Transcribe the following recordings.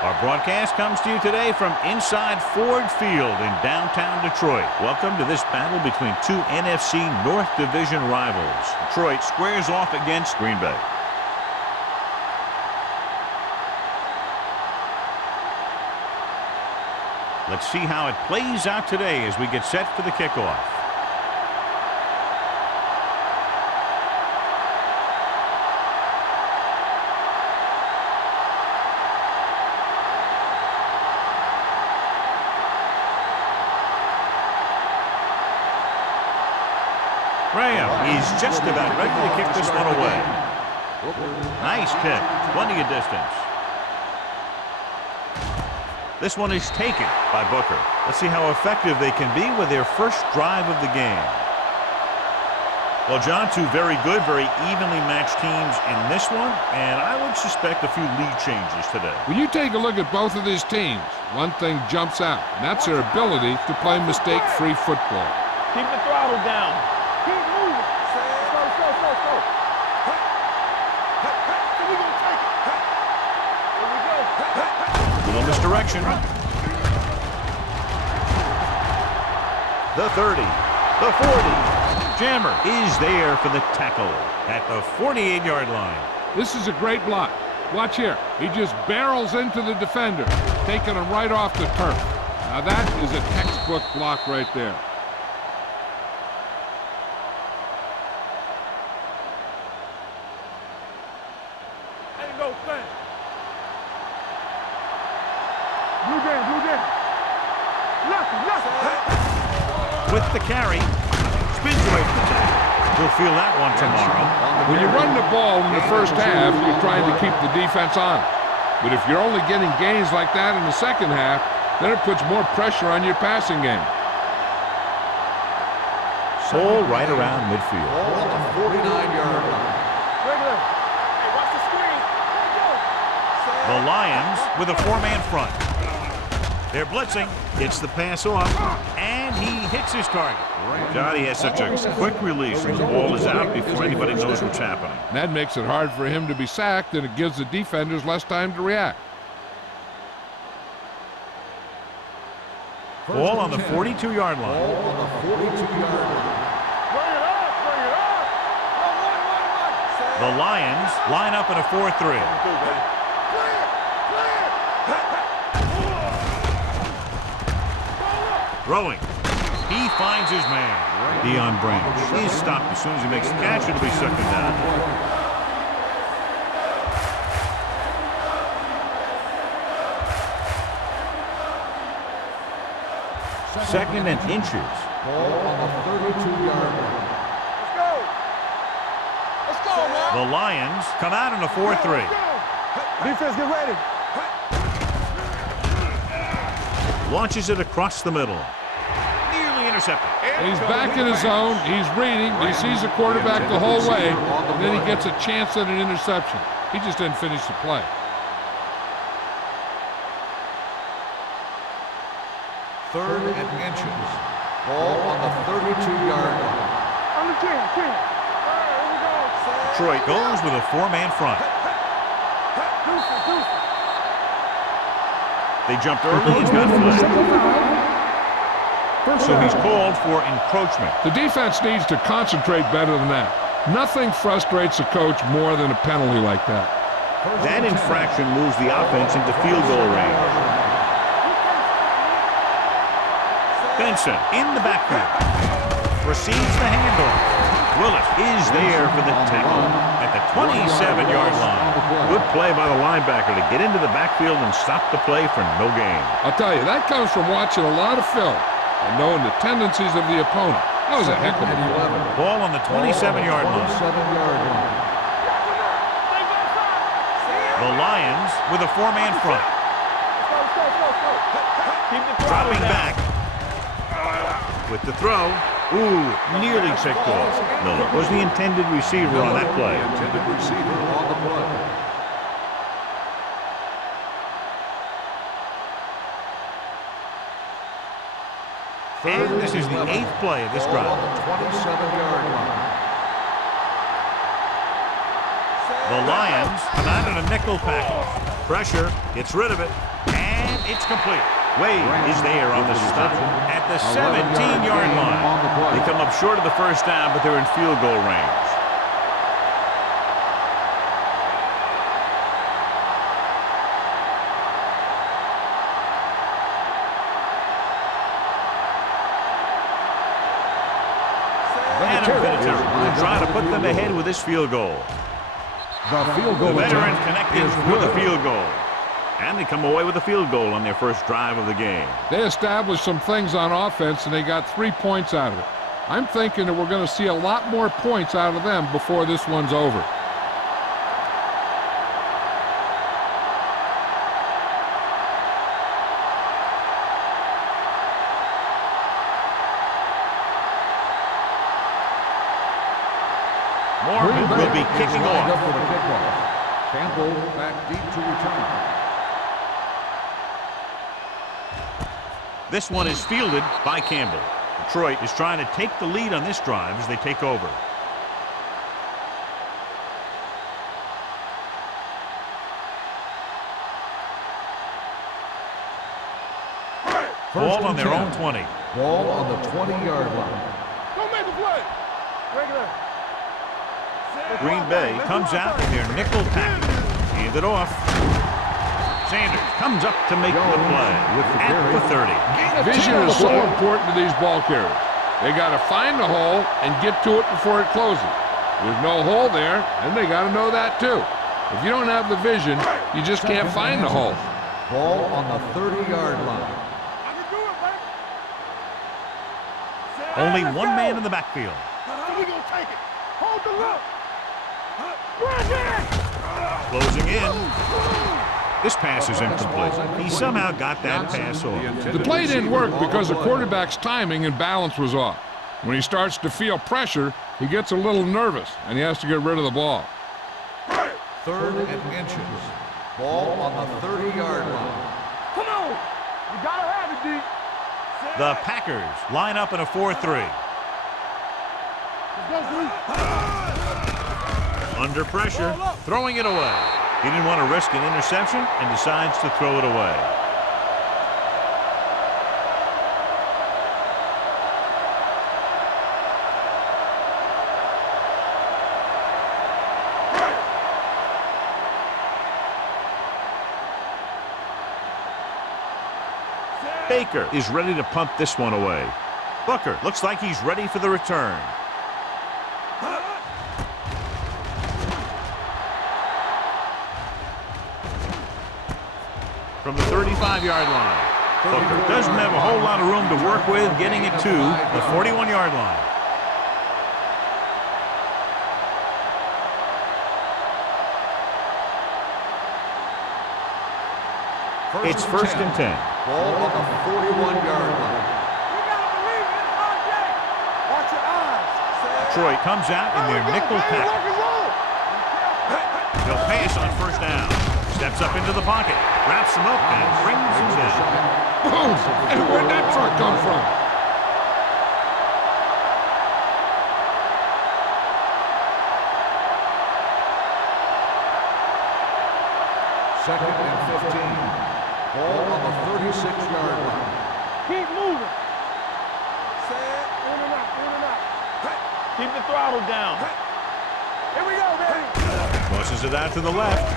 Our broadcast comes to you today from inside Ford Field in downtown Detroit. Welcome to this battle between two NFC North Division rivals. Detroit squares off against Green Bay. Let's see how it plays out today as we get set for the kickoff. He's just about ready to kick this one away. Nice kick. Plenty of distance. This one is taken by Booker. Let's see how effective they can be with their first drive of the game. Well, John, two very good, very evenly matched teams in this one, and I would suspect a few lead changes today. When you take a look at both of these teams, one thing jumps out, and that's their ability to play mistake-free football. Keep the throttle down. Keep moving. Little misdirection. The 30, the 40. Jammer is there for the tackle at the 48-yard line. This is a great block. Watch here. He just barrels into the defender, taking him right off the turf. Now that is a textbook block right there. With the carry, spins away from the tackle. We'll feel that one tomorrow. When you run the ball in the first half, you're trying to keep the defense on. But if you're only getting gains like that in the second half, then it puts more pressure on your passing game. Ball right around midfield. Ball on the 49-yard line. Hey, watch the screen. The Lions with a four-man front. They're blitzing. Gets the pass off, and he hits his target. God, he has such a quick release, and the ball is out before anybody knows what's happening. That makes it hard for him to be sacked, and it gives the defenders less time to react. Ball on the 42-yard line. Ball on the 42-yard line. Bring it up, bring it up. The Lions line up in a 4-3. Throwing. He finds his man. Deion Branch. He's stopped as soon as he makes the catch. It'll be second down. Second and inches. Ball on the 32-yard line. Let's go. Let's go, man. The Lions come out in a 4-3. Defense, get ready. Launches it across the middle. Nearly intercepted. He's back in his zone. He's reading. He sees the quarterback the whole way. And then he gets a chance at an interception. He just didn't finish the play. Third and inches. Ball on the 32-yard line. On the 10. All right, here we go. Detroit goes with a four-man front. Deuce. They jumped early and got flagged. So he's called for encroachment. The defense needs to concentrate better than that. Nothing frustrates a coach more than a penalty like that. That infraction moves the offense into field goal range. Benson in the backfield. Receives the handoff. Willis is there for the tackle at the 27-yard line. Good play by the linebacker to get into the backfield and stop the play for no gain. I'll tell you, that comes from watching a lot of film and knowing the tendencies of the opponent. That was a heck of a play. Ball on the 27-yard line. 27-yard line. The Lions with a four-man front. Dropping back with the throw. Ooh, nearly picked off. No, it was the intended receiver on that play. Intended receiver on the play. And this is the 8th play of this drive. On the 27-yard line. The Lions come out in a nickel package. Pressure, gets rid of it. And it's complete. Wade is there on the stop at the 17-yard line. They come up short of the first down, but they're in field goal range. And a Vinatieri will try to put them ahead with this field goal. The veteran connecting with the field goal. And they come away with a field goal on their first drive of the game. They established some things on offense, and they got 3 points out of it. I'm thinking that we're going to see a lot more points out of them before this one's over. Mormon will be kicking off. Campbell back deep to return. This one is fielded by Campbell. Detroit is trying to take the lead on this drive as they take over. Ball on their own 20. Ball on the 20-yard line. Don't make a play. Regular. Green Bay comes out in their nickel package. Hand it off. Sanders comes up to make the play at the 30. Vision is so important to these ball carriers. They got to find the hole and get to it before it closes. There's no hole there, and they got to know that too. If you don't have the vision, you just can't find the hole. Ball on the 30-yard line. Only one man in the backfield. We're going to take it. Hold the look. Closing in. This pass is incomplete. He somehow got that pass off. The play didn't work because the quarterback's timing and balance was off. When he starts to feel pressure, he gets a little nervous, and he has to get rid of the ball. 3rd and inches. Ball on the 30-yard line. Come on. You got to have it, D. The Packers line up in a 4-3. Under pressure, throwing it away. He didn't want to risk an interception and decides to throw it away. Baker is ready to punt this one away. Booker looks like he's ready for the return. From the 35-yard line. Booker doesn't have a whole lot of room to work with, getting it to the 41-yard line. It's 1st and 10. Ball on the 41-yard line. You got to believe it. It's our day. Watch your eyes. Detroit comes out in their nickel pack. They'll pass on 1st down. Steps up into the pocket, wraps him up, and brings him down. Boom! And where'd that truck come from? Second and 15. Ball on the 36-yard line. Keep moving. In and out, in and out. Keep the throttle down. Here we go, baby. Crosses it out to the left.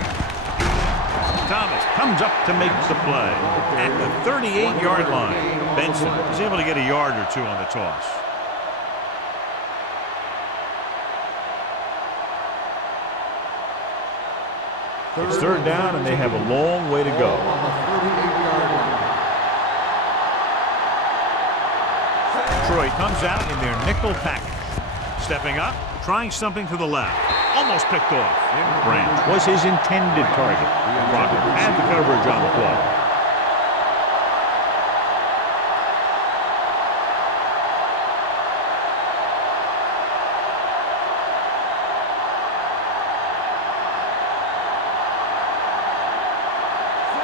Thomas comes up to make the play at the 38-yard line. Benson is able to get a yard or two on the toss. It's 3rd down, and they have a long way to go. On the 38-yard line. Detroit comes out in their nickel package. Stepping up, trying something to the left. Almost picked off. Branch was his intended target. Crocker had the coverage on the play.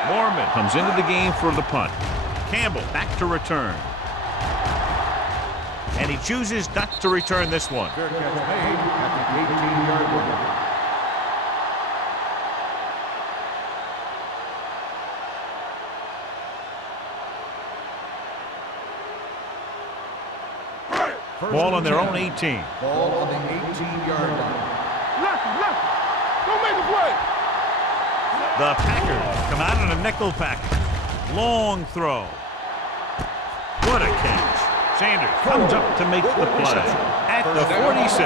Mormon comes into the game for the punt. Campbell back to return. And he chooses not to return this one. Fair catch made at the 18-yard line. Ball on their own 18. Ball on the 18-yard line. Lefty. Don't make a play. The Packers come out in a nickel package. Long throw. What a catch. Sanders comes up to make the play at the 46.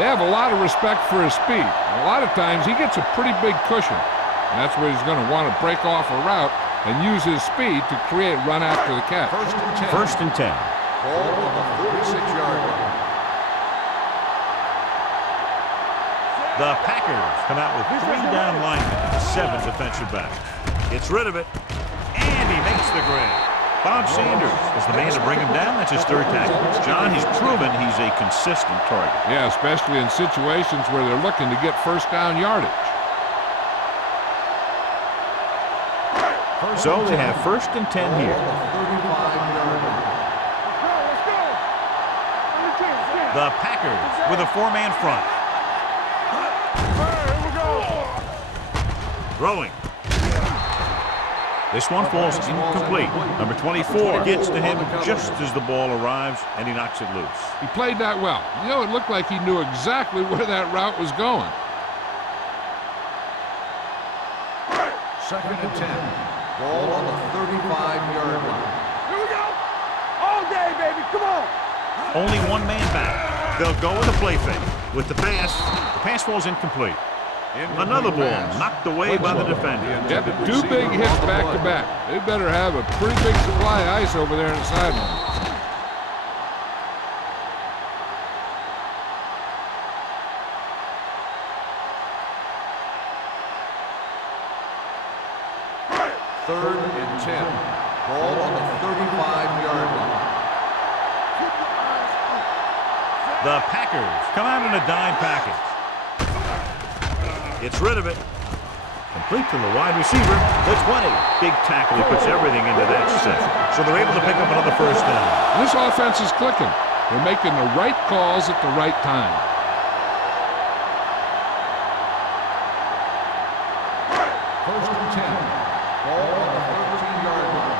They have a lot of respect for his speed. A lot of times he gets a pretty big cushion. And that's where he's going to want to break off a route and use his speed to create run after the catch. First and 10. Ball on the 46-yard line. The Packers come out with 3 down linemen and 7 defensive backs. Gets rid of it, and he makes the grab. Bob Sanders is the man to bring him down. That's his 3rd tackle. John, he's proven he's a consistent target. Yeah, especially in situations where they're looking to get first down yardage. So they have first and 10 here. Let's go. The Packers with a 4-man front. Here we go. Throwing. This one falls incomplete. Number 24 gets to him just as the ball arrives, and he knocks it loose. He played that well. You know, it looked like he knew exactly where that route was going. Second and 10. Ball on the 35-yard line. Here we go. All day, baby. Come on. Only 1 man back. They'll go with a play fake. With the pass falls incomplete. Another ball knocked away by the defender. Yep, 2 big hits back-to-back. They better have a pretty big supply of ice over there in the sideline. Third and 10. Ball on the 35-yard line. The Packers come out in a dime package. Gets rid of it. Complete to the wide receiver. The 20. Big tackle. He puts everything into that set. So they're able to pick up another first down. This offense is clicking. They're making the right calls at the right time. First and 10. Ball on the 13-yard line.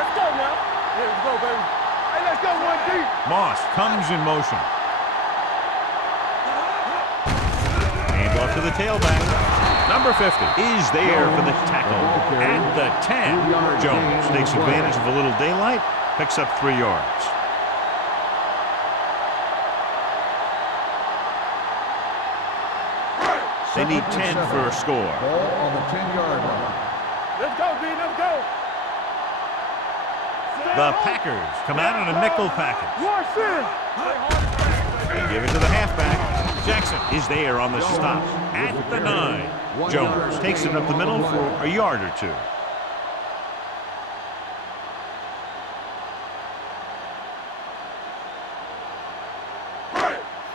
Let's go now. Here we go, baby. Hey, let's go 1 deep. Moss comes in motion. Hand off to the tailback. Number 50 is there for the tackle at the 10. Jones takes advantage of a little daylight, picks up 3 yards. They need 10 for a score. Ball on the 10-yard line. Let's go, D. Let's go. The Packers come out in a nickel package. Watch this. They give it to the halfback. Jackson is there on the stop at the 9. Jones takes it up the middle for a yard or 2.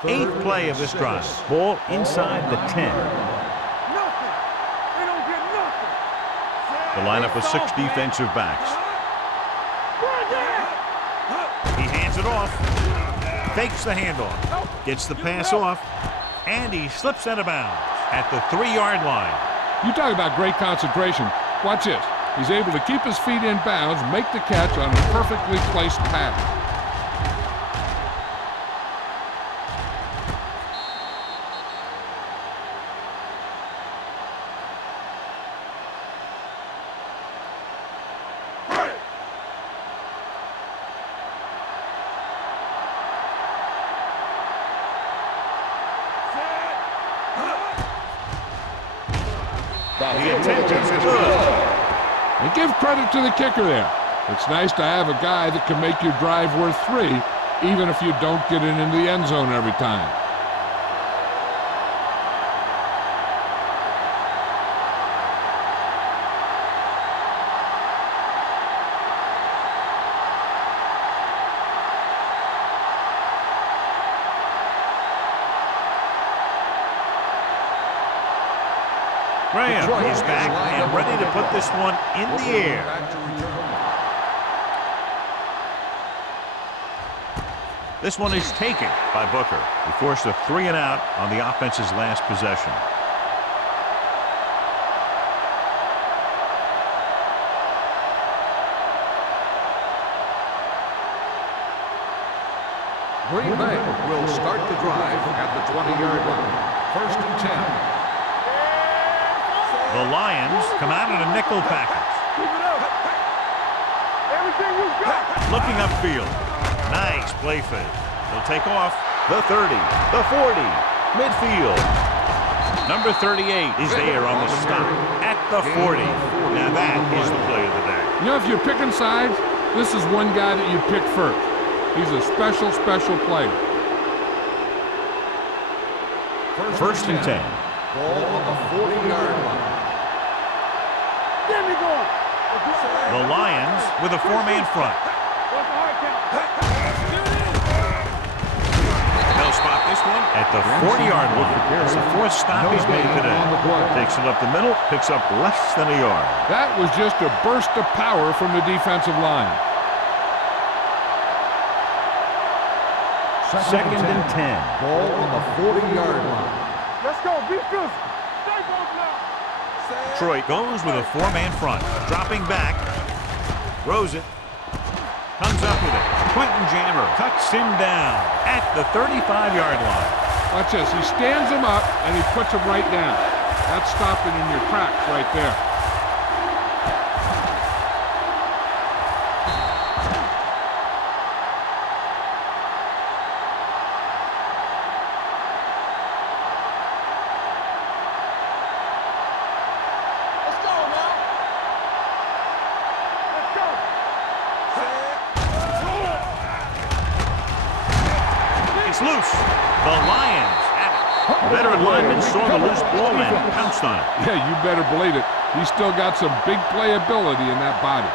Eighth play of this drive. Ball inside the 10. Nothing. They don't get nothing. The lineup with 6 defensive backs. He hands it off. Fakes the handoff. Gets the pass off. And he slips out of bounds at the 3-yard line. You talk about great concentration. Watch this. He's able to keep his feet in bounds, make the catch on a perfectly placed pass. The attempt is good. And give credit to the kicker there. It's nice to have a guy that can make your drive worth 3, even if you don't get it into the end zone every time. Graham is back and ready to put this one in the air. This one is taken by Booker. He forced a 3-and-out on the offense's last possession. Green Bay will start the drive at the 20-yard line. First and 10. The Lions come out in a nickel package. Keep it up. Everything you got. Looking upfield. Nice play fake. They'll take off. The 30, the 40, midfield. Number 38 is there on the stop at the 40. Now that is the play of the day. You know, if you're picking sides, this is one guy that you pick first. He's a special, special player. First and 10. Ball on the 40-yard line. Get me going. The Lions with a four-man front. What's the hard count? They'll spot this one at the 40-yard line. It's the fourth stop he's made today. Takes it up the middle, picks up less than a yard. That was just a burst of power from the defensive line. Second and 10. Ball on the 40-yard line. Let's go. Be good. Stay both now. Detroit goes with a four-man front. Dropping back. Throws it. Comes up with it. Quentin Jammer cuts him down at the 35-yard line. Watch this. He stands him up, and he puts him right down. That's stopping in your tracks right there. Let's go now. Let's go. It's loose. The Lions have it. Veteran lineman saw the loose ball and pounced on it. Yeah, you better believe it. He's still got some big playability in that body.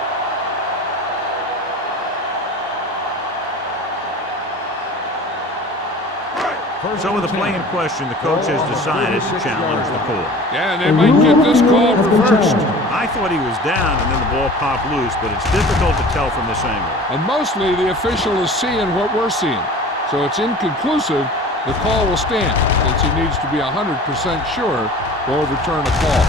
So with the play in question, the coach has decided to challenge the call. Yeah, and they might get this call reversed. I thought he was down and then the ball popped loose, but it's difficult to tell from this angle. And mostly the official is seeing what we're seeing. So it's inconclusive. The call will stand since he needs to be 100% sure to overturn a call.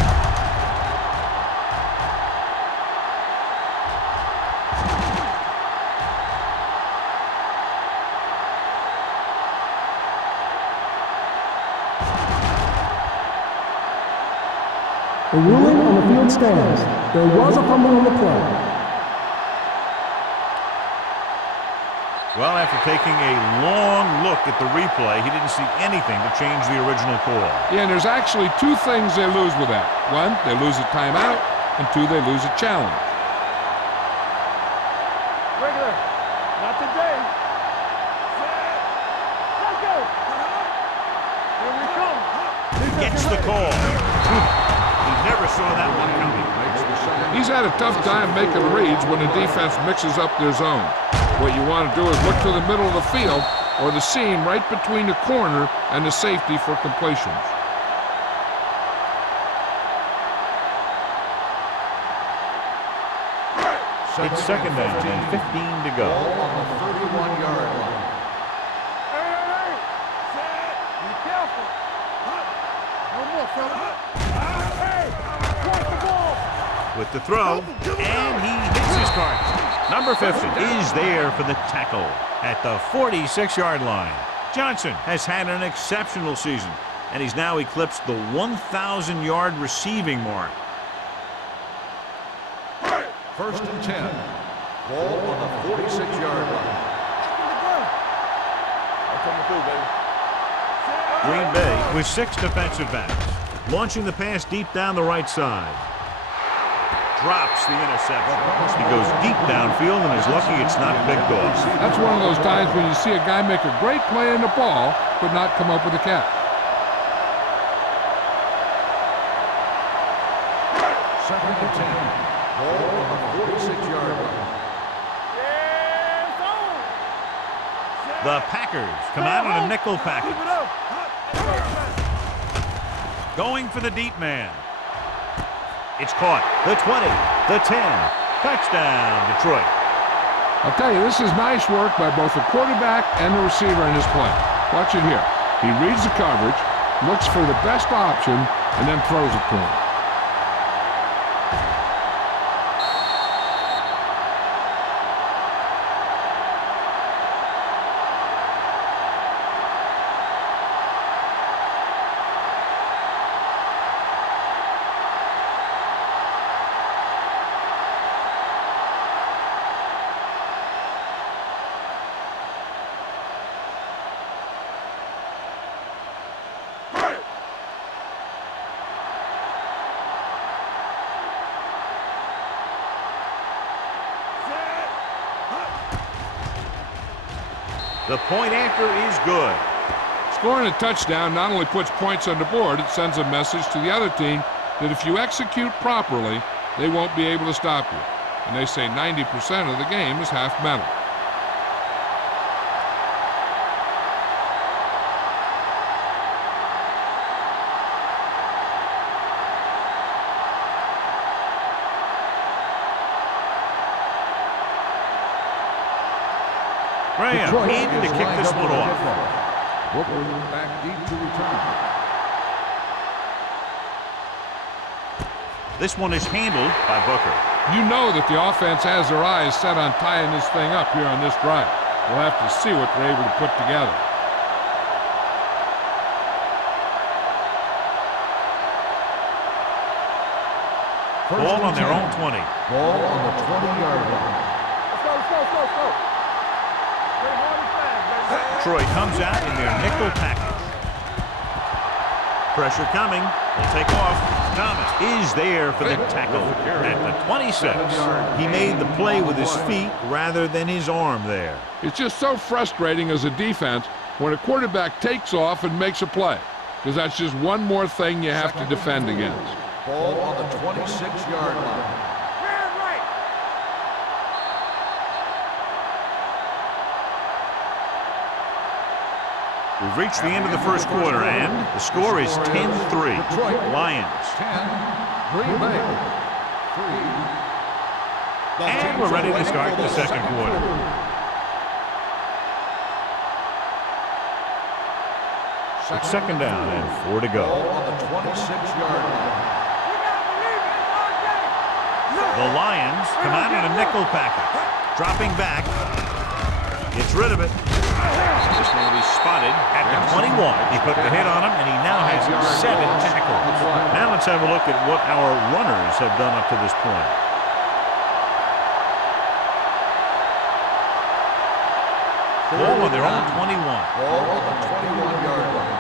The ruling on the field stands. There was a fumble on the play. Well, after taking a long look at the replay, he didn't see anything to change the original call. Yeah, and there's actually two things they lose with that. One, they lose a timeout, and two, they lose a challenge. Regular. Not today. Let's go. Here we come. Gets the call. He never saw that one coming. He's had a tough time making reads when the defense mixes up their zone. What you want to do is look to the middle of the field or the seam right between the corner and the safety for completions. It's second down and 15 to go. Ball on the 31-yard line. Hey. Be careful. No more, fella. Hey, watch the ball. With the throw, and he hits his target. Number 50 is there for the tackle at the 46-yard line. Johnson has had an exceptional season, and he's now eclipsed the 1,000-yard receiving mark. First and 10. Ball on the 46-yard line. I'm coming through, baby. Green Bay with 6 defensive backs. Launching the pass deep down the right side. Drops the interception. He goes deep downfield and is lucky it's not picked off. That's one of those times when you see a guy make a great play in the ball, but not come up with a catch. Second and 10. Ball on the 46-yard line. Yes, on. The Packers come out in a nickel package. Keep it up. Going for the deep man. It's caught. The 20, the 10. Touchdown, Detroit. I'll tell you, this is nice work by both the quarterback and the receiver in this play. Watch it here. He reads the coverage, looks for the best option, and then throws it to him. The point after is good. Scoring a touchdown not only puts points on the board, it sends a message to the other team that if you execute properly, they won't be able to stop you. And they say 90% of the game is half mental. Graham in to kick this one off. Booker back deep to return. This one is handled by Booker. You know that the offense has their eyes set on tying this thing up here on this drive. We'll have to see what they're able to put together. Ball on their own 20. Ball on the 20-yard line. Let's go. Play hard and fast, baby. Troy comes out in their nickel package. Pressure coming. They'll take off. Thomas is there for the tackle at the 26. He made the play with his feet rather than his arm there. It's just so frustrating as a defense when a quarterback takes off and makes a play, because that's just one more thing you have to defend against. Ball on the 26-yard line. We've reached the end of the first quarter, and the score is 10-3. Lions. 10, Green Bay. 3. And we're ready to start the second quarter. It's second down and 4 to go. Ball on the 26-yard line. The Lions come out in a nickel package. Dropping back. Gets rid of it. This one will be spotted at the 21. He put the hit on him, and he now has 7 tackles. Now let's have a look at what our runners have done up to this point. Ball on their own 21. Ball on the 21-yard line.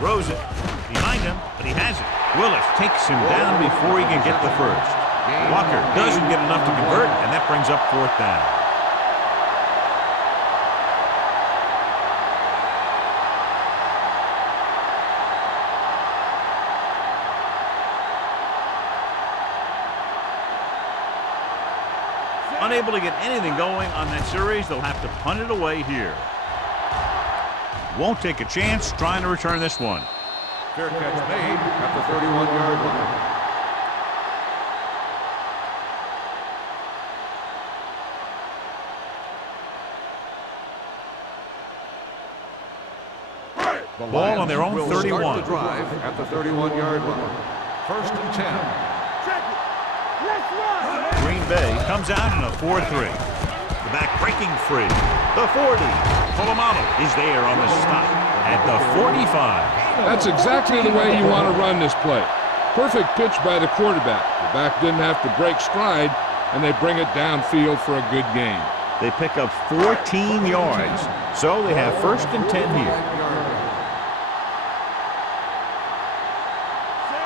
Throws it behind him, but he has it. Willis takes him down before he can get the first. Walker doesn't get enough to convert, and that brings up 4th down. Unable to get anything going on that series, they'll have to punt it away here. Won't take a chance trying to return this one. Fair catch made at the 31-yard line. Ball on their own 31. Start the drive at the 31-yard line. 1st and 10. Green Bay comes out in a 4-3. The back breaking free. The 40. Polamalu is there on the stop at the 45. That's exactly the way you want to run this play. Perfect pitch by the quarterback. The back didn't have to break stride, and they bring it downfield for a good gain. They pick up 14 yards, so they have 1st and 10 here.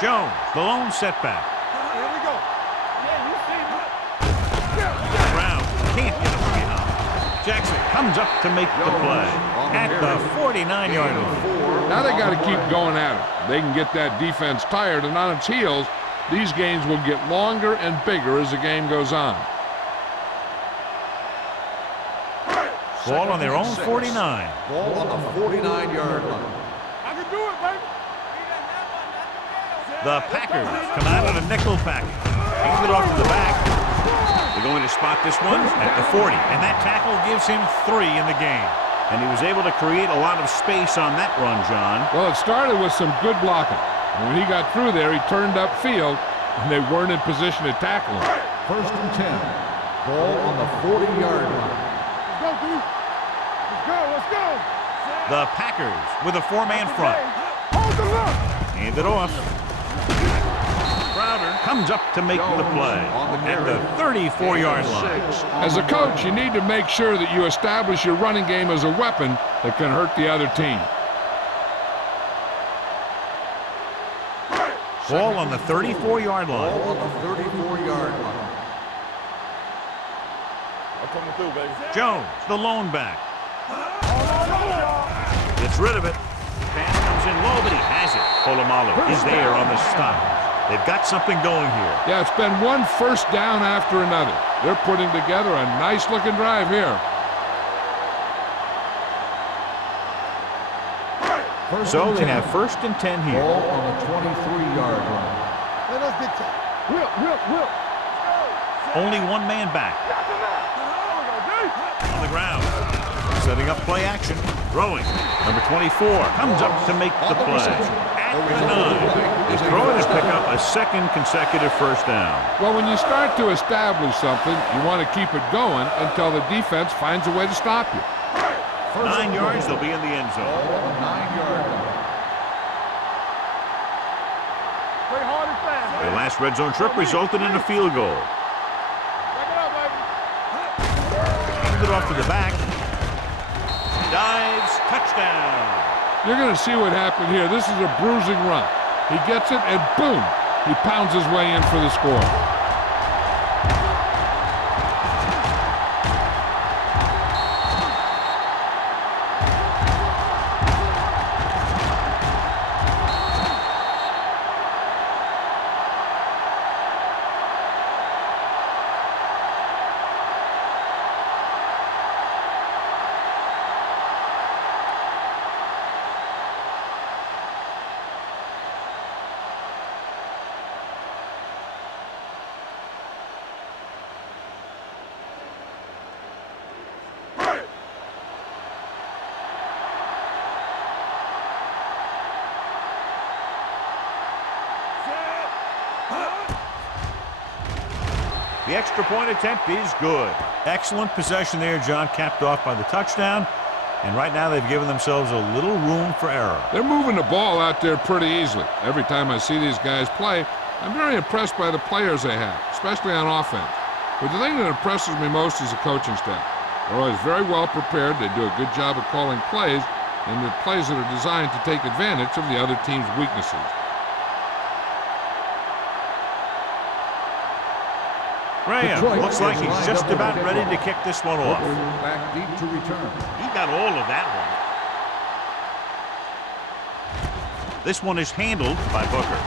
Jones, the lone setback. Here we go. Yeah, you see me. Brown can't get him behind. Jackson comes up to make the play at the 49-yard line. Now they got to keep going at it. They can get that defense tired and on its heels. These games will get longer and bigger as the game goes on. Ball on their own 49. Ball on the 49-yard line. I can do it, baby. The Packers come out in a nickel package. Hands it off to the back. They're going to spot this one at the 40. And that tackle gives him 3 in the game. And he was able to create a lot of space on that run, John. Well, it started with some good blocking. And when he got through there, he turned upfield, and they weren't in position to tackle him. 1st and 10. Ball on the 40-yard line. Let's go, dude. Let's go. The Packers with a 4-man front. Hold the look. Hand it off. Crowder comes up to make the play at the 34-yard line. As a coach, you need to make sure that you establish your running game as a weapon that can hurt the other team. Ball on the 34-yard line. Ball on the 34-yard line. coming through, baby. Jones, the lone back. Gets rid of it. Pass comes in low, but he has it. Polamalu is there on the stop. They've got something going here. Yeah, it's been one first down after another. They're putting together a nice-looking drive here. So they have 1st and 10 here. Ball on the 23-yard line. Will. Only one man back. On the ground. Setting up play action. Throwing. Number 24 comes up to make the play. At the 9. He's throwing to pick up a 2nd consecutive first down. Well, when you start to establish something, you want to keep it going until the defense finds a way to stop you. 9 yards, they'll be in the end zone. Ball on the 9-yard line. Play hard and fast. Their last red zone trip resulted in a field goal. Back it up, baby. Hand it off to the back. Dives, touchdown. You're going to see what happened here. This is a bruising run. He gets it, and boom, he pounds his way in for the score. The extra point attempt is good. Excellent possession there, John, capped off by the touchdown. And right now they've given themselves a little room for error. They're moving the ball out there pretty easily. Every time I see these guys play, I'm very impressed by the players they have, especially on offense. But the thing that impresses me most is the coaching staff. They're always very well prepared. They do a good job of calling plays, and the plays that are designed to take advantage of the other team's weaknesses. Graham looks like he's just about ready to kick this one off. Back deep to return. He got all of that one. This one is handled by Booker.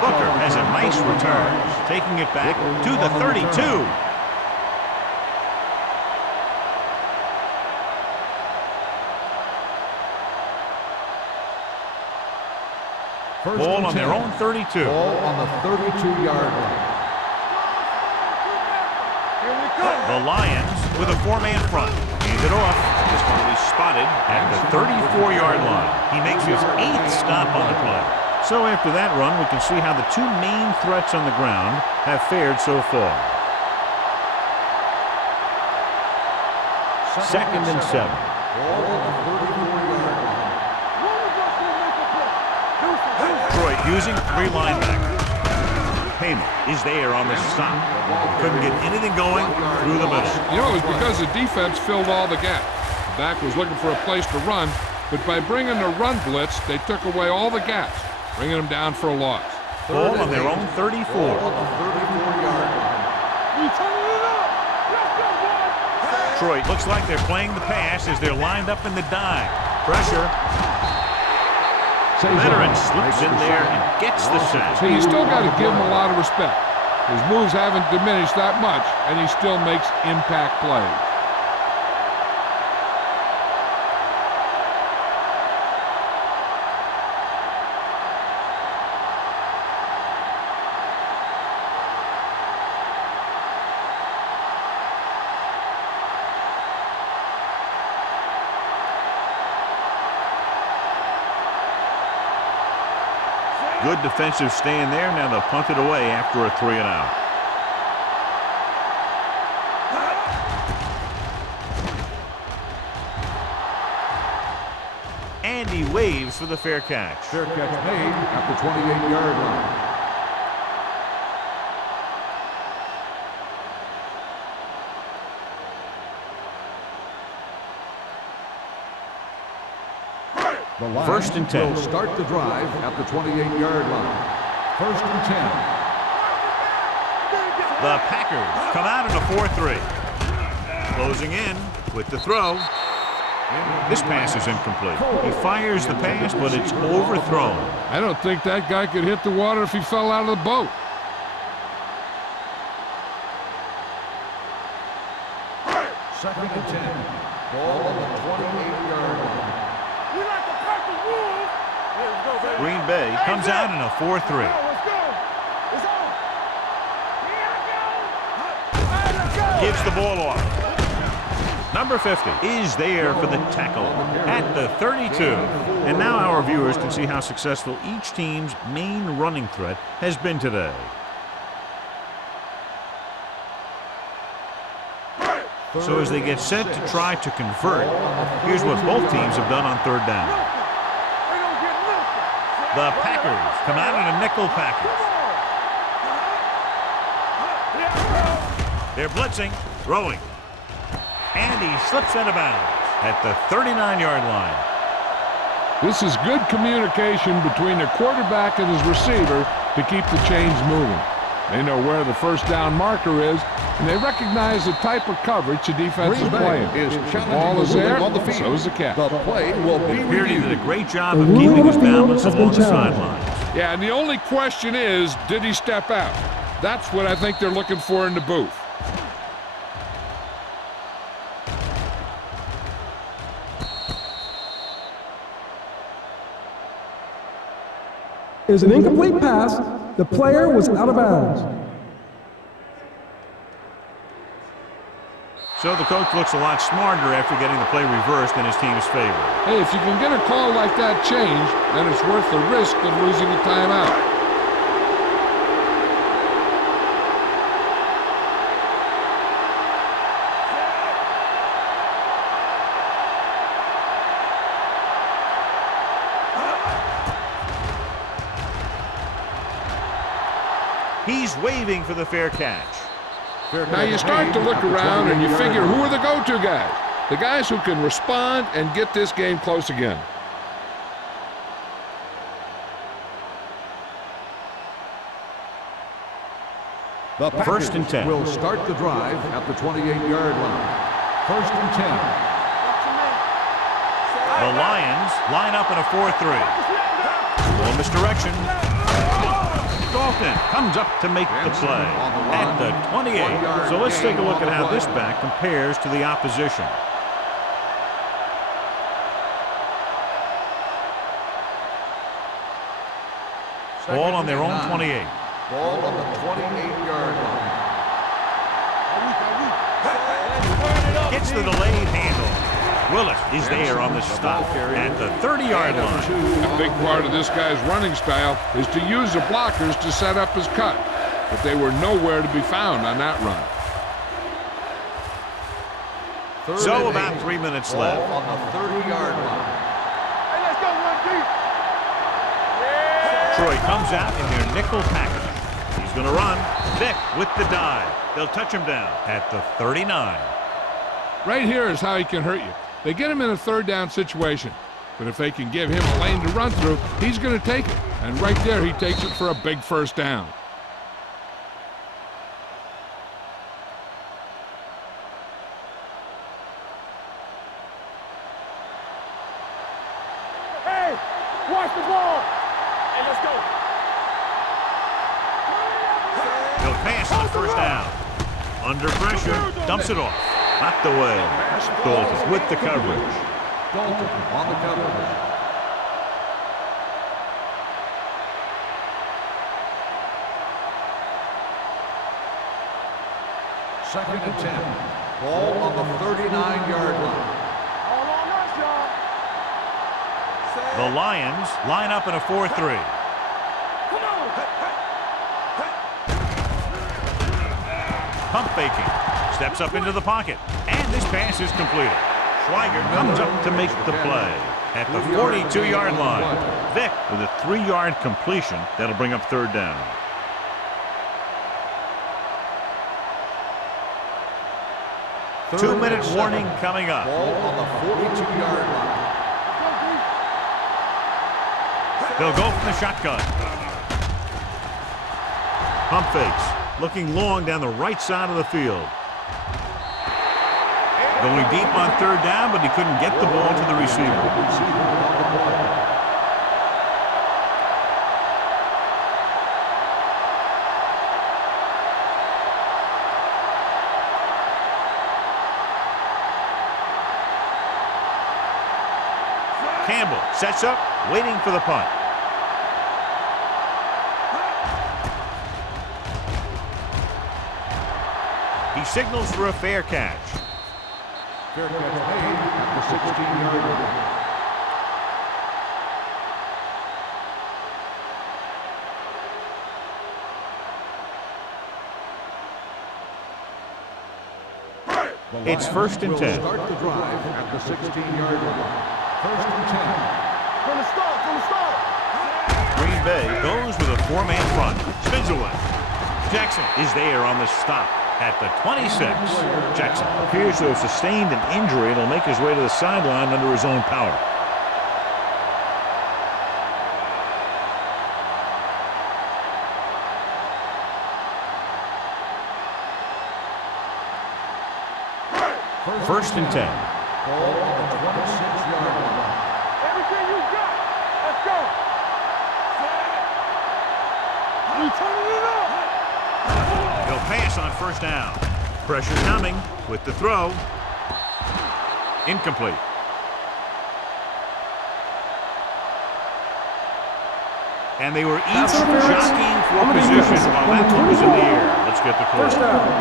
Booker has a nice return, taking it back to the 32. Ball on their own 32. Ball on the 32-yard line. The Lions with a 4-man front. Hand it off. This one will be spotted at the 34-yard line. He makes his 8th stop on the play. So after that run, we can see how the two main threats on the ground have fared so far. 2nd and 7. Ball on the 34-yard line. Detroit using 3 linebackers. Payment is there on the stop. Couldn't get anything going through the middle. You know, it was because the defense filled all the gaps. The back was looking for a place to run, but by bringing the run blitz, they took away all the gaps, bringing them down for a loss. Ball on their own 34. Ball on the 34-yard line. Detroit looks like they're playing the pass as they're lined up in the dime. Pressure. Veteran slips in there and gets the sack. So you still got to give him a lot of respect. His moves haven't diminished that much, and he still makes impact plays. Good defensive stand there. Now they'll punt it away after a 3 and out. And he waves for the fair catch. Fair catch made at the 28-yard line. The Lions 1st and 10. will start the drive at the 28-yard line. 1st and 10. The Packers come out in a 4-3. Closing in with the throw. This pass is incomplete. He fires the pass, but it's overthrown. I don't think that guy could hit the water if he fell out of the boat. Second and 10. Ball on the 28-yard line. We like to pack the wolves. Let's go, baby. Green Bay comes out in a 4-3. Let's go. It's on. Here I go. Let's go. Gives the ball off. Number 50 is there for the tackle at the 32. And now our viewers can see how successful each team's main running threat has been today. So as they get set to try to convert, here's what both teams have done on third down. The Packers come out in a nickel package. They're blitzing, throwing. And he slips out of bounds at the 39-yard line. This is good communication between the quarterback and his receiver to keep the chains moving. They know where the first down marker is, and they recognize the type of coverage the defense is playing. The ball is there, so is the catch. The play will be Peardy did a great job The of ruling keeping on his the field balance has been along the challenged. sidelines. Yeah, and the only question is, did he step out? That's what I think they're looking for in the booth. Is an incomplete pass. The player was out of bounds. So the coach looks a lot smarter after getting the play reversed in his team's favor. Hey, if you can get a call like that changed, then it's worth the risk of losing a timeout. He's waving for the fair catch. Now you start to look around and you figure, who are the go-to guys? The guys who can respond and get this game close again. The Packers First and 10. will start the drive at the 28-yard line. First and 10. The Lions line up in a 4-3. Little misdirection. Dalton comes up to make the play at the 28. So let's take a look at how this back compares to the opposition. Ball on their own 28. Ball on the 28-yard line. Gets the delayed handle. Willis is there on the stop at the 30-yard line. A big part of this guy's running style is to use the blockers to set up his cut, but they were nowhere to be found on that run. So about 3 minutes Ball left. on the 30-yard line. Hey, let's go, one deep. Troy comes out in their nickel package. He's going to run. Vick with the dive. They'll touch him down at the 39. Right here is how he can hurt you. They get him in a third down situation, but if they can give him a lane to run through, he's going to take it. And right there, he takes it for a big first down. Hey, watch the ball. Hey, let's go. He'll pass on first down. Under pressure, dumps it off. Knocked away. Dalton with the coverage. Dalton on the coverage. Second and 10. Ball on the 39-yard line. All on us, y'all. The Lions line up in a 4-3. Come on. Pump faking. Steps up into the pocket. And this pass is completed. Schweiger comes up to make the play at the 42-yard line. Vick with a 3-yard completion. That'll bring up third down. Two-minute warning coming up. Ball on the 42-yard line. They'll go from the shotgun. Pump fakes. Looking long down the right side of the field. Going deep on third down, but he couldn't get the ball to the receiver. Campbell sets up, waiting for the punt. He signals for a fair catch. Fair catch made at the 16-yard line. It's 1st and 10. Start the drive at the 16-yard line. 1st and 10. From the start. Green Bay goes with a 4-man front. Spins away. Jackson is there on the stop at the 26. Jackson appears to have sustained an injury and will make his way to the sideline under his own power. First and 10. Ball on the 26-yard line. Everything you got. Let's go. You turning it up. He'll pass on 1st down. Pressure coming with the throw. Incomplete. And they were each jockeying for position while that one was in the air. Let's get the call.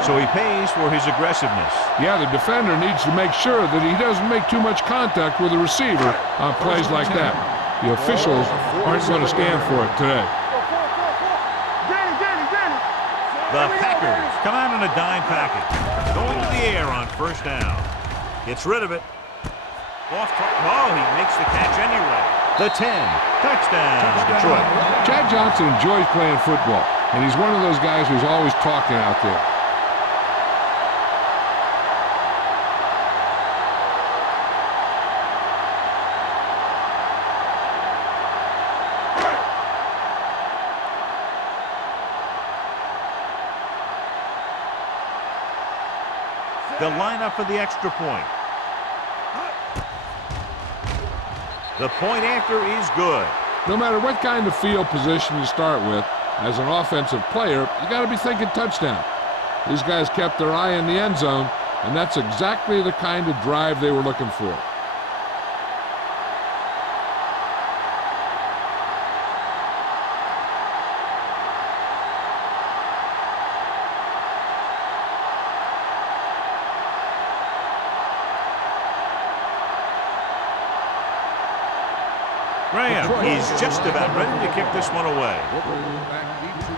So he pays for his aggressiveness. Yeah, the defender needs to make sure that he doesn't make too much contact with the receiver on plays like that. The officials aren't going to stand for it today. The Packers come out in a dime package. Going to the air on 1st down. Gets rid of it. Oh, he makes the catch anyway. The 10. Touchdown, Detroit. Chad Johnson enjoys playing football, and he's one of those guys who's always talking out there. They'll line up for the extra point. The point after is good. No matter what kind of field position you start with, as an offensive player, you got to be thinking touchdown. These guys kept their eye in the end zone, and that's exactly the kind of drive they were looking for. Graham is just about ready to kick this one away.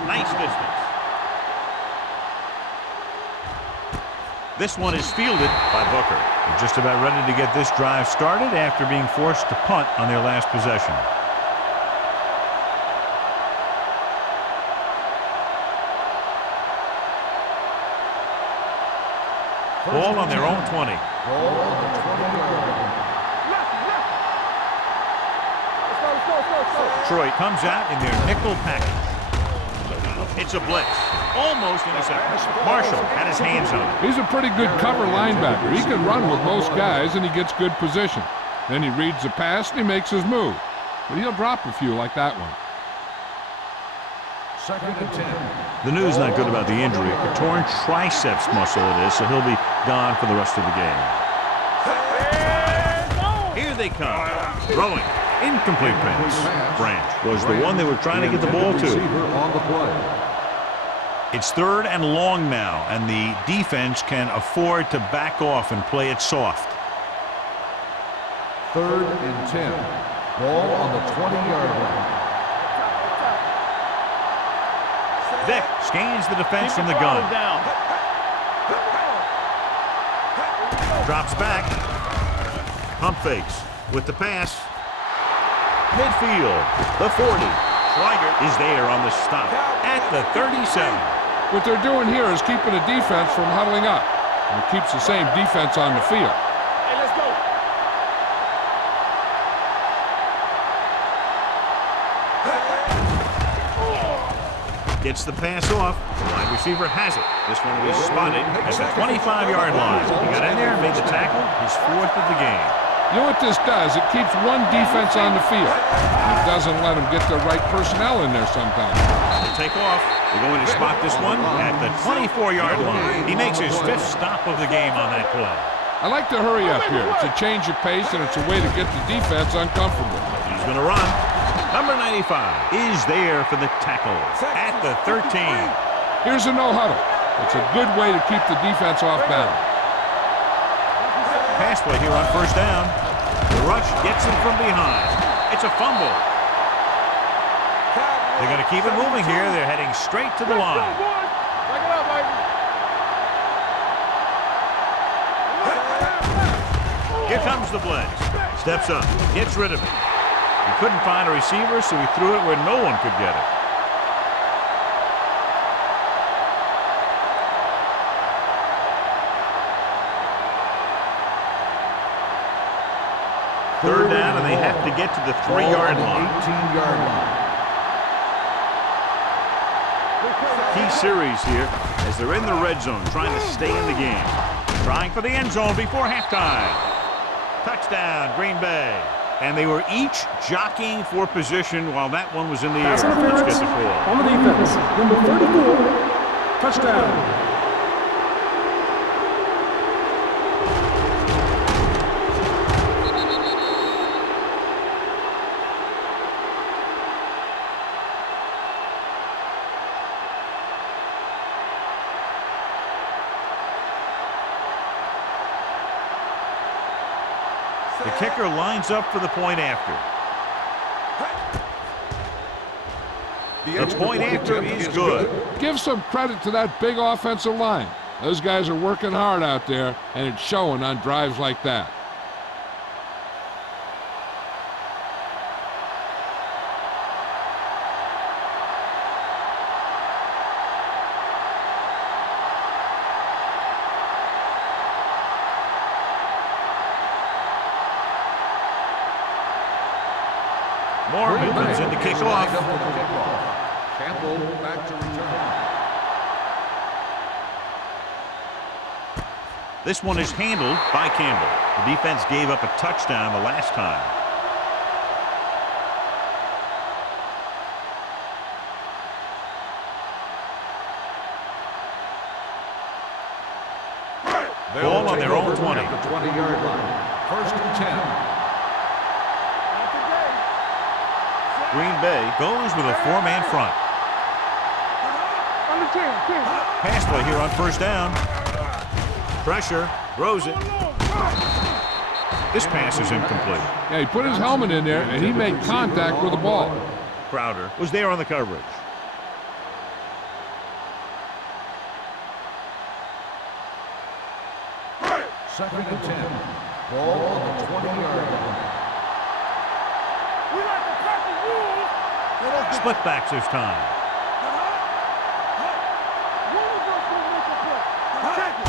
Nice distance. This one is fielded by Booker. They're just about ready to get this drive started after being forced to punt on their last possession. Ball on their own 20. Ball on the 20-yard line. Detroit comes out in their nickel package. It's a blitz. Almost intercepted. Marshall had his hands on it. He's a pretty good cover linebacker. He can run with most guys, and he gets good position. Then he reads the pass, and he makes his move. But he'll drop a few like that one. 2nd and 10. The news not good about the injury. A torn triceps muscle it is, so he'll be gone for the rest of the game. Here they come. Throwing. Incomplete pass. Branch was the one they were trying to get the ball to. On the play. It's 3rd and long now, and the defense can afford to back off and play it soft. 3rd and 10. Ball on the 20-yard line. Vick scans the defense from the gun. Drops back. Pump fakes with the pass. Midfield, the 40. Schweiger is there on the stop at the 37. What they're doing here is keeping the defense from huddling up. And it keeps the same defense on the field. Hey, let's go. Gets the pass off. The wide receiver has it. This one was spotted at the 25-yard line. He got in there and made the tackle, his 4th of the game. You know what this does? It keeps one defense on the field. It doesn't let them get the right personnel in there sometimes. They take off. They're going to spot this one at the 24-yard line. He makes his 5th stop of the game on that play. I like to hurry up here. It's a change of pace, and it's a way to get the defense uncomfortable. He's going to run. Number 95 is there for the tackle at the 13. Here's a no-huddle. It's a good way to keep the defense off balance. Pass play here on 1st down. The rush gets him from behind. It's a fumble. They're going to keep it moving here. They're heading straight to the line. Here comes the blitz. Steps up. Gets rid of it. He couldn't find a receiver, so he threw it where no one could get it. Third down, and they have to get to the 3-yard line. 18-yard line. Key series here as they're in the red zone, trying to stay in the game. Trying for the end zone before halftime. Touchdown, Green Bay. And they were each jockeying for position while that one was in the air. Pass Let's interference get the call. on the defense. Number 34, touchdown. The kicker lines up for the point after. The point after is good. Give some credit to that big offensive line. Those guys are working hard out there, and it's showing on drives like that. Morgan comes in to kick off. Campbell back to return. This one is handled by Campbell. The defense gave up a touchdown the last time. Ball on their own 20. At the 20-yard line. 1st and 10. Green Bay goes with a 4-man front. Pass play here on 1st down. Pressure, throws it. This pass is incomplete. Yeah, he put his helmet in there, and he made contact with the ball. Crowder was there on the coverage. Second and 10. Ball on the 20-yard line. Split backs this time.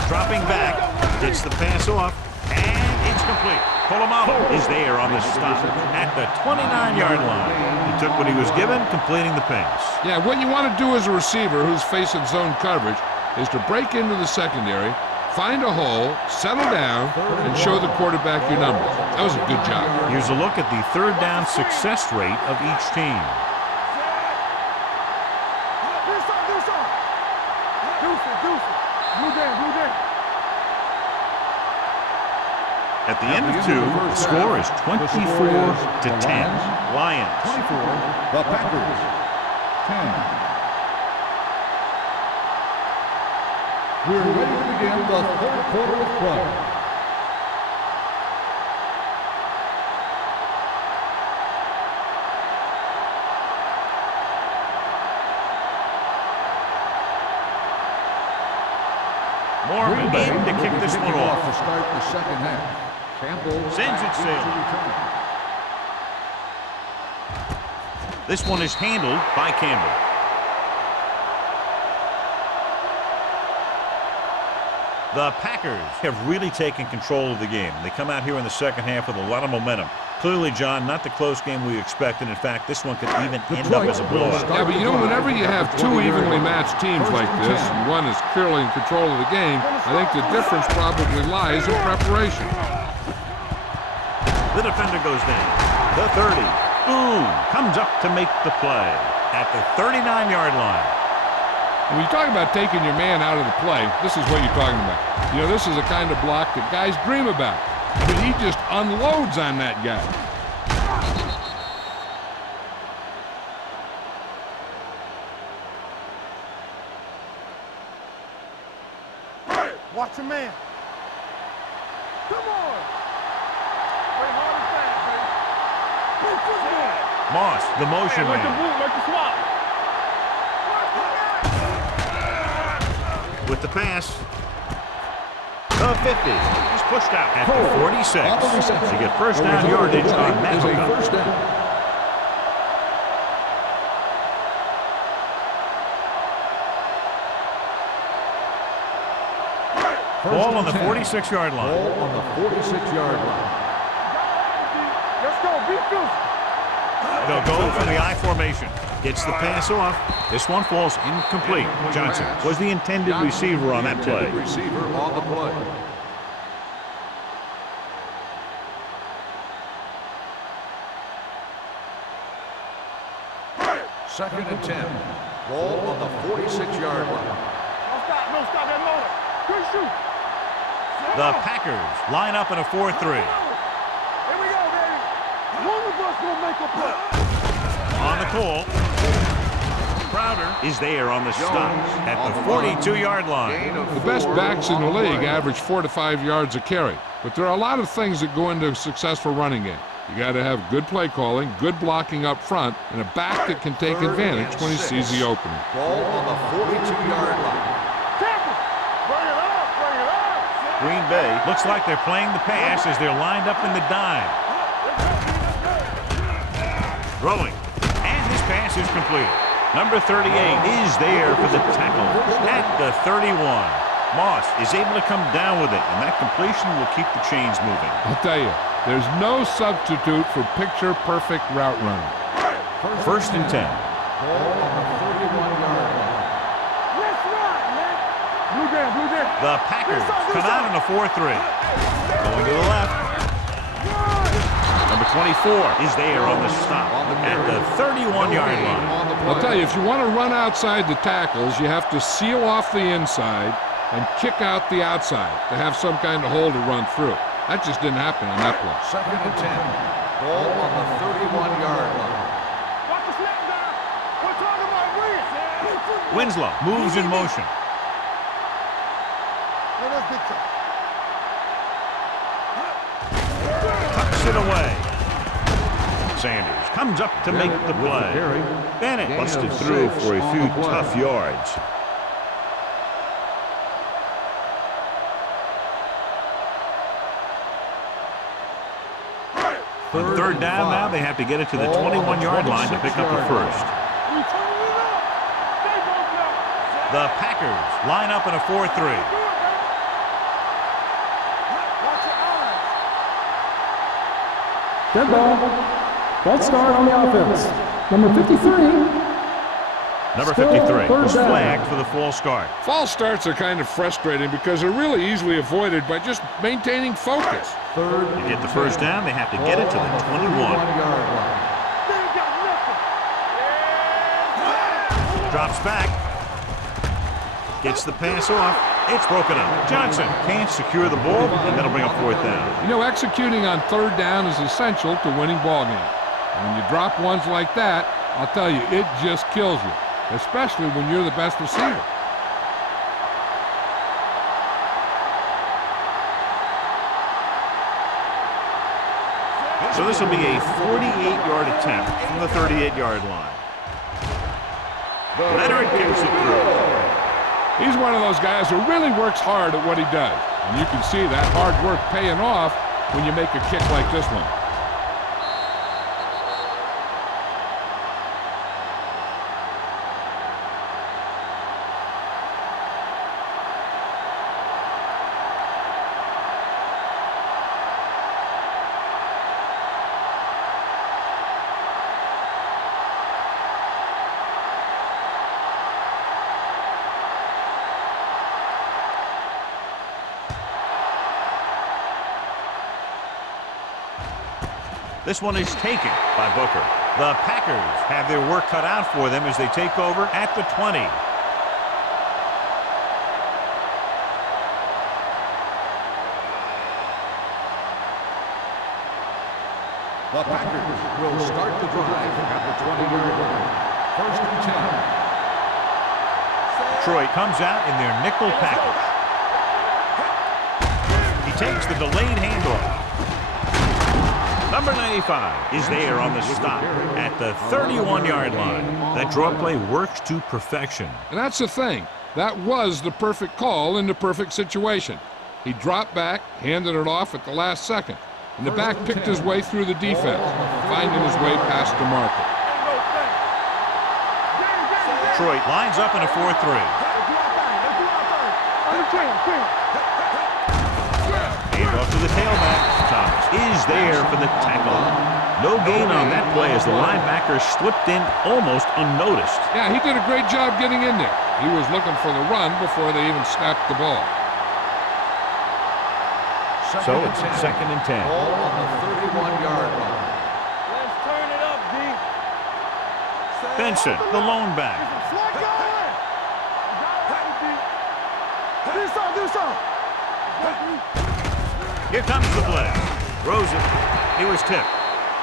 Dropping back, gets the pass off, and it's complete. Polamalu is there on the stop at the 29-yard line. He took what he was given, completing the pass. Yeah, what you want to do as a receiver who's facing zone coverage is to break into the secondary, find a hole, settle down, and show the quarterback your numbers. That was a good job. Here's a look at the 3rd down success rate of each team. At the end of 2, the score is 24-10. Lions. 24, the Packers. 10. We're ready to begin the 3rd quarter of play. Morgan in to kick this one off. To start the second half. Campbell Sends it sailing. This one is handled by Campbell. The Packers have really taken control of the game. They come out here in the second half with a lot of momentum. Clearly, John, not the close game we expected. In fact, this one could even end up as a blowout. Yeah, but you know, whenever you have two evenly matched teams like this, and one is clearly in control of the game, I think the difference probably lies in preparation. The defender goes down. The 30. Boom! Comes up to make the play at the 39-yard line. When you talk about taking your man out of the play, this is what you're talking about. You know, this is the kind of block that guys dream about. But he just unloads on that guy. Watch your man. Come on. Play hard and fast, baby. Moss, the motion Like the man. boot, like the swap. With the pass. The 50. He's pushed out at the 46. To get first down yardage on that hookup. First down. Ball on the 46-yard line. Ball on the 46-yard line. Let's go, beat this. They'll go from the I formation. Gets the pass off. This one falls incomplete. Johnson was the intended receiver on that play. Receiver on the play. Second and 10. Ball on the 46-yard line. No stop that motor. Good shoot. The Packers line up in a 4-3. Here we go, baby. One of us will make a play. On the call. Crowder is there on the stop at the 42-yard line. The best backs in the league average 4 to 5 yards a carry. But there are a lot of things that go into a successful running game. You got to have good play calling, good blocking up front, and a back that can take advantage when he sees the opening. Ball on the 42-yard line. Tackle. Bring it up, bring it up. Green Bay looks like they're playing the pass as they're lined up in the dime. Throwing. And this pass is completed. Number 38 is there for the tackle at the 31. Moss is able to come down with it, and that completion will keep the chains moving. I'll tell you, there's no substitute for picture-perfect route running. First and 10. Ball on the 31-yard line. Let's ride, man. Blue down. The Packers come out in a 4-3. Going to the left. Number 24 is there on the stop at the 31-yard line. I'll tell you, if you want to run outside the tackles, you have to seal off the inside and kick out the outside to have some kind of hole to run through. That just didn't happen on that play. Second and 10. Ball on the 31-yard line. Watch the snap down. We're talking about Williams. Winslow moves in motion. Let's get to Tucks it away. Sanders comes up to make the play. Bennett busted through for a few tough yards. On third down now, they have to get it to the 21-yard line to pick up a first. The Packers line up in a 4-3. Dead ball. False start on the offense. Number 53. Number Still 53 third was down. flagged for the false start. False starts are kind of frustrating because they're really easily avoided by just maintaining focus. Third To get the first down, they have to get it to the 21. 21-yard line. Drops back. Gets the pass off. It's broken up. Johnson can't secure the ball, and that'll bring up fourth down. You know, executing on third down is essential to winning ball games. And when you drop ones like that, I'll tell you, it just kills you, especially when you're the best receiver. So this will be a 48-yard attempt from the 38-yard line. Leonard kicks it through. He's one of those guys who really works hard at what he does. And you can see that hard work paying off when you make a kick like this one. This one is taken by Booker. The Packers have their work cut out for them as they take over at the 20. The Packers will start the drive at the 20-yard line. First and 10. Detroit comes out in their nickel package. He takes the delayed handoff. Number 95 is there on the stop at the 31-yard line. That draw play works to perfection. And that's the thing. That was the perfect call in the perfect situation. He dropped back, handed it off at the last second. And the back picked his way through the defense, finding his way past the marker. Detroit lines up in a 4-3. Hand off to the tailback. Thomas is there for the tackle. No gain on that play as the linebacker slipped in almost unnoticed. Yeah, he did a great job getting in there. He was looking for the run before they even snapped the ball. So it's second and 10. Ball on the 31-yard line. Let's turn it up, D. Benson, the lone back. Slide going. Do something. Here comes the play. Throws it. He was tipped.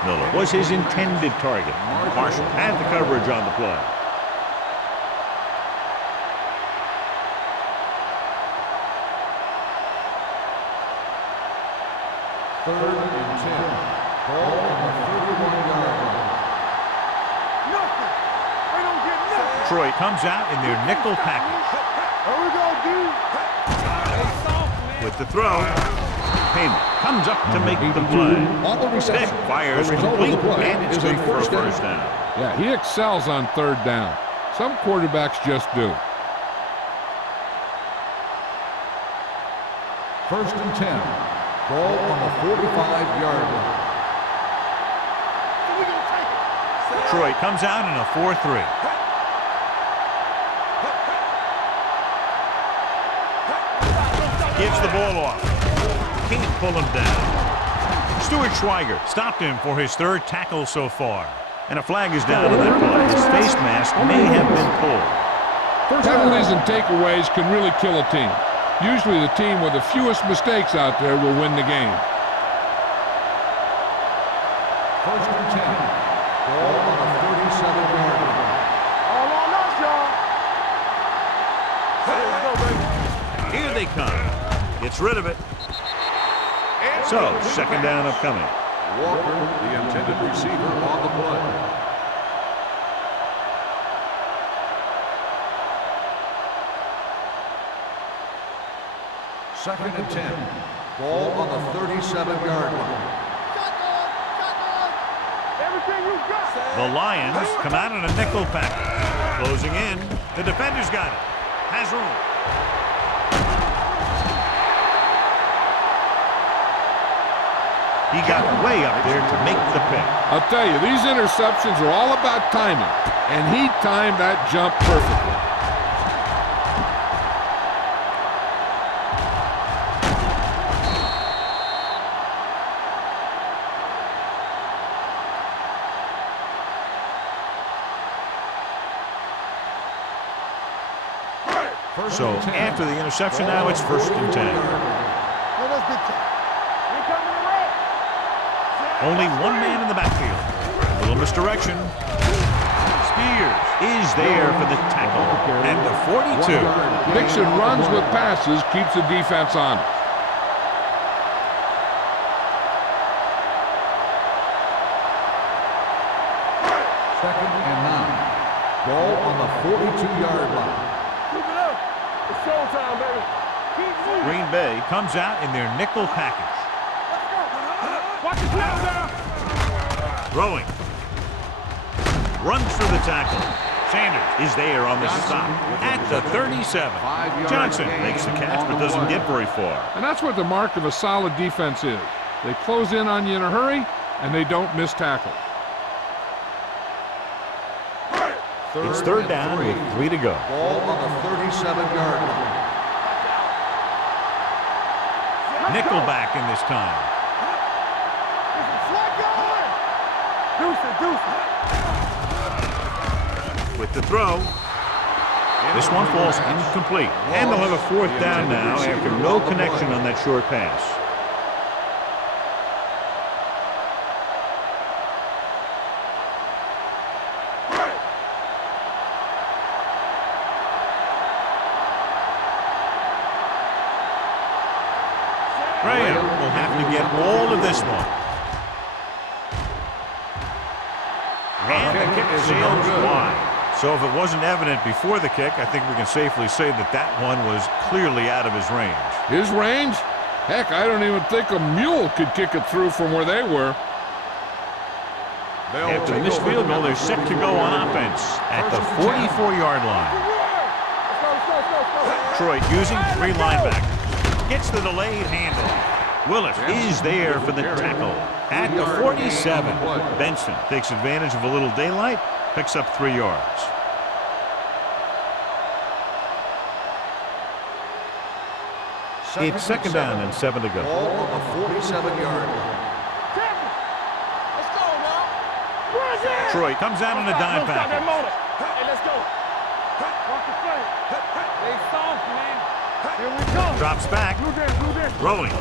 Miller was his intended target. Marshall had the coverage on the play. Third and 10. Ball on the 31-yard line. Detroit comes out in their nickel package. There we go, D. With the throw, Payne comes up to make the play. On the reception. Stick fires The result of complete, the play and it's is a good for a first down. first down. Yeah, he excels on third down. Some quarterbacks just do. First and 10. Ball on the 45-yard line. Detroit comes out in a 4-3. Gives the ball off. Can't pull him down. Stuart Schweiger stopped him for his third tackle so far. And a flag is down on that play. His face mask may have been pulled. Penalties and takeaways can really kill a team. Usually the team with the fewest mistakes out there will win the game. First and 10. Ball on the 37-yard line. All on us, y'all. Here they come. Gets rid of it. So, second down upcoming. Walker, the intended receiver, on the play. Second and 10. Ball on the 37-yard line. Everything you got. The Lions come out in a nickel package. Closing in. The defender's got it. Has room. He got way up there to make the pick. I'll tell you, these interceptions are all about timing, and he timed that jump perfectly. So after the interception now, it's first and 10. Only one man in the backfield. A little misdirection. Spears is there for the tackle at the 42. Mixing runs with passes keeps the defense honest. Second and 9. Ball on the 42-yard line. Keep it up. It's showtime, baby. Keep moving. Green Bay comes out in their nickel package. Watch the snap down. Throwing. Runs for the tackle. Sanders is there on the stop at the 37. Johnson makes the catch but doesn't get very far. And that's what the mark of a solid defense is. They close in on you in a hurry, and they don't miss tackle. It's third down with 3 to go. Ball on the 37-yard line. Nickelback in this time. With the throw. This one falls incomplete. And they'll have a fourth down now after no connection on that short pass. Graham will have to get all of this one. And the kick sails wide. So if it wasn't evident before the kick, I think we can safely say that that one was clearly out of his range. His range? Heck, I don't even think a mule could kick it through from where they were. After this field goal, they're set to go on offense at the 44-yard line. Detroit using three linebackers. Gets the delayed handoff. Willis is there for the tackle at the 47. Benson takes advantage of a little daylight, picks up 3 yards. It's second down and 7 to go. Ball on the 47-yard line. Let's go now. Detroit comes out in a dime Stop that package. motor. Hey, let's go. Walk the play. They soft, man. Here we go. Drops back. Blue there. Rolling.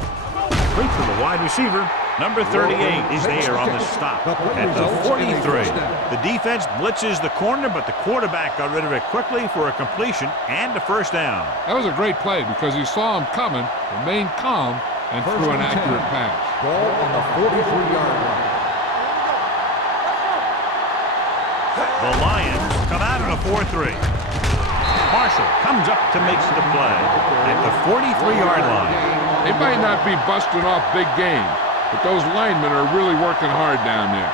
Complete to the wide receiver. Number 38 is there on the stop at the 43. The defense blitzes the corner, but the quarterback got rid of it quickly for a completion and a first down. That was a great play because he saw him coming, remained calm, and threw an accurate pass. Ball on the 43-yard line. The Lions come out in a 4-3. Marshall comes up to make the play at the 43-yard line. They might not be busting off big games, but those linemen are really working hard down there.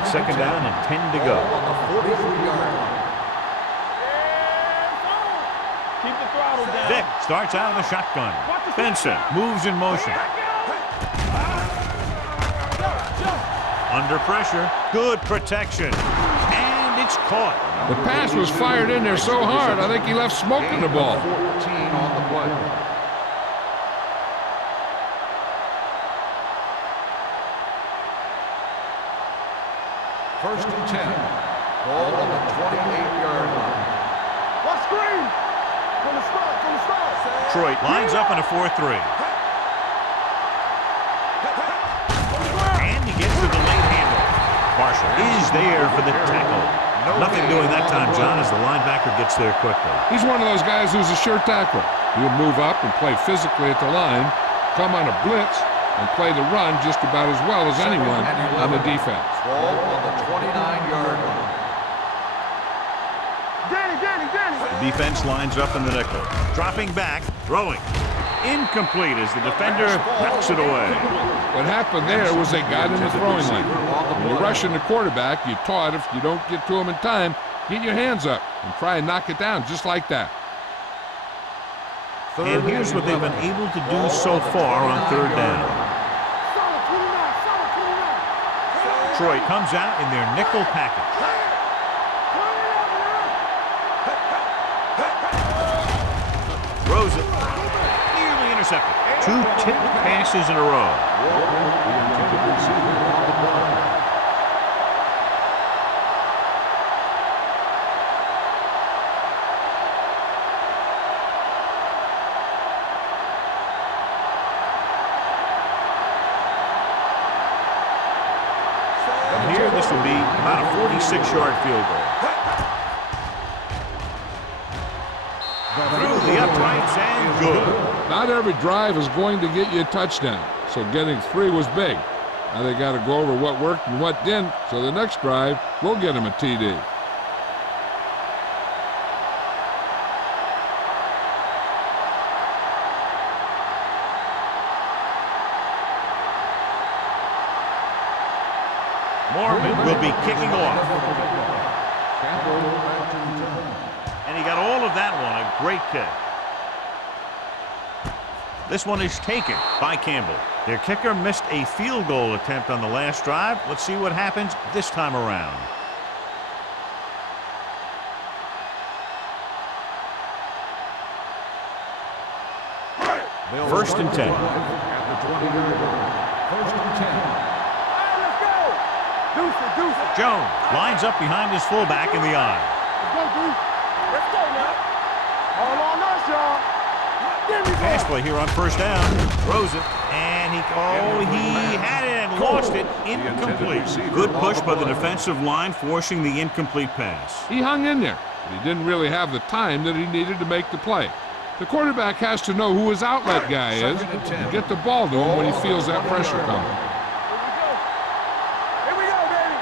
It's second down and 10 to go. Ball on the 43-yard line. Keep the throttle down. Vick starts out in the shotgun. Benson moves in motion. Under pressure. Good protection. And it's caught. The pass was fired in there so hard, I think he left smoke in the ball. 14 on the play. First and 10. Ball on the 28-yard line. Watch screen. From the start. Detroit lines up in a 4-3. And he gets the delayed handoff. Marshall is there for the tackle. Nothing doing that time, John, as the linebacker gets there quickly. He's one of those guys who's a sure tackler. He'll move up and play physically at the line, come on a blitz, and play the run just about as well as anyone on the defense. Ball on the 29-yard line. Danny. The defense lines up in the nickel. Dropping back, throwing. Incomplete as the defender knocks it away. What happened there was they got in the throwing lane. When you're rushing the quarterback, you're taught if you don't get to him in time, get your hands up and try and knock it down just like that. And here's what they've been able to do so far on third down. Detroit comes out in their nickel package. Throws it. Nearly intercepted. 2 tipped passes in a row. And here this will be about a 46-yard field goal. Through the uprights and good. Not every drive is going to get you a touchdown, so getting 3 was big. Now they got to go over what worked and what didn't, so the next drive will get them a TD. Mormon will be kicking off. And he got all of that one. A great kick. This one is taken by Campbell. Their kicker missed a field goal attempt on the last drive. Let's see what happens this time around. They'll First start and the 10. drive at the 20-yard line. First and 10. Let's go. Deuce it. Jones lines up behind his fullback in the eye. Let's go, Deuce. Let's go now. All on us, y'all. Give me Pass that. play here on first down. Throws it. And he had it and lost it. Incomplete. Good push by the defensive line, forcing the incomplete pass. He hung in there, but he didn't really have the time that he needed to make the play. The quarterback has to know who his outlet guy is and get the ball to him when he feels that pressure coming. Here we go, baby.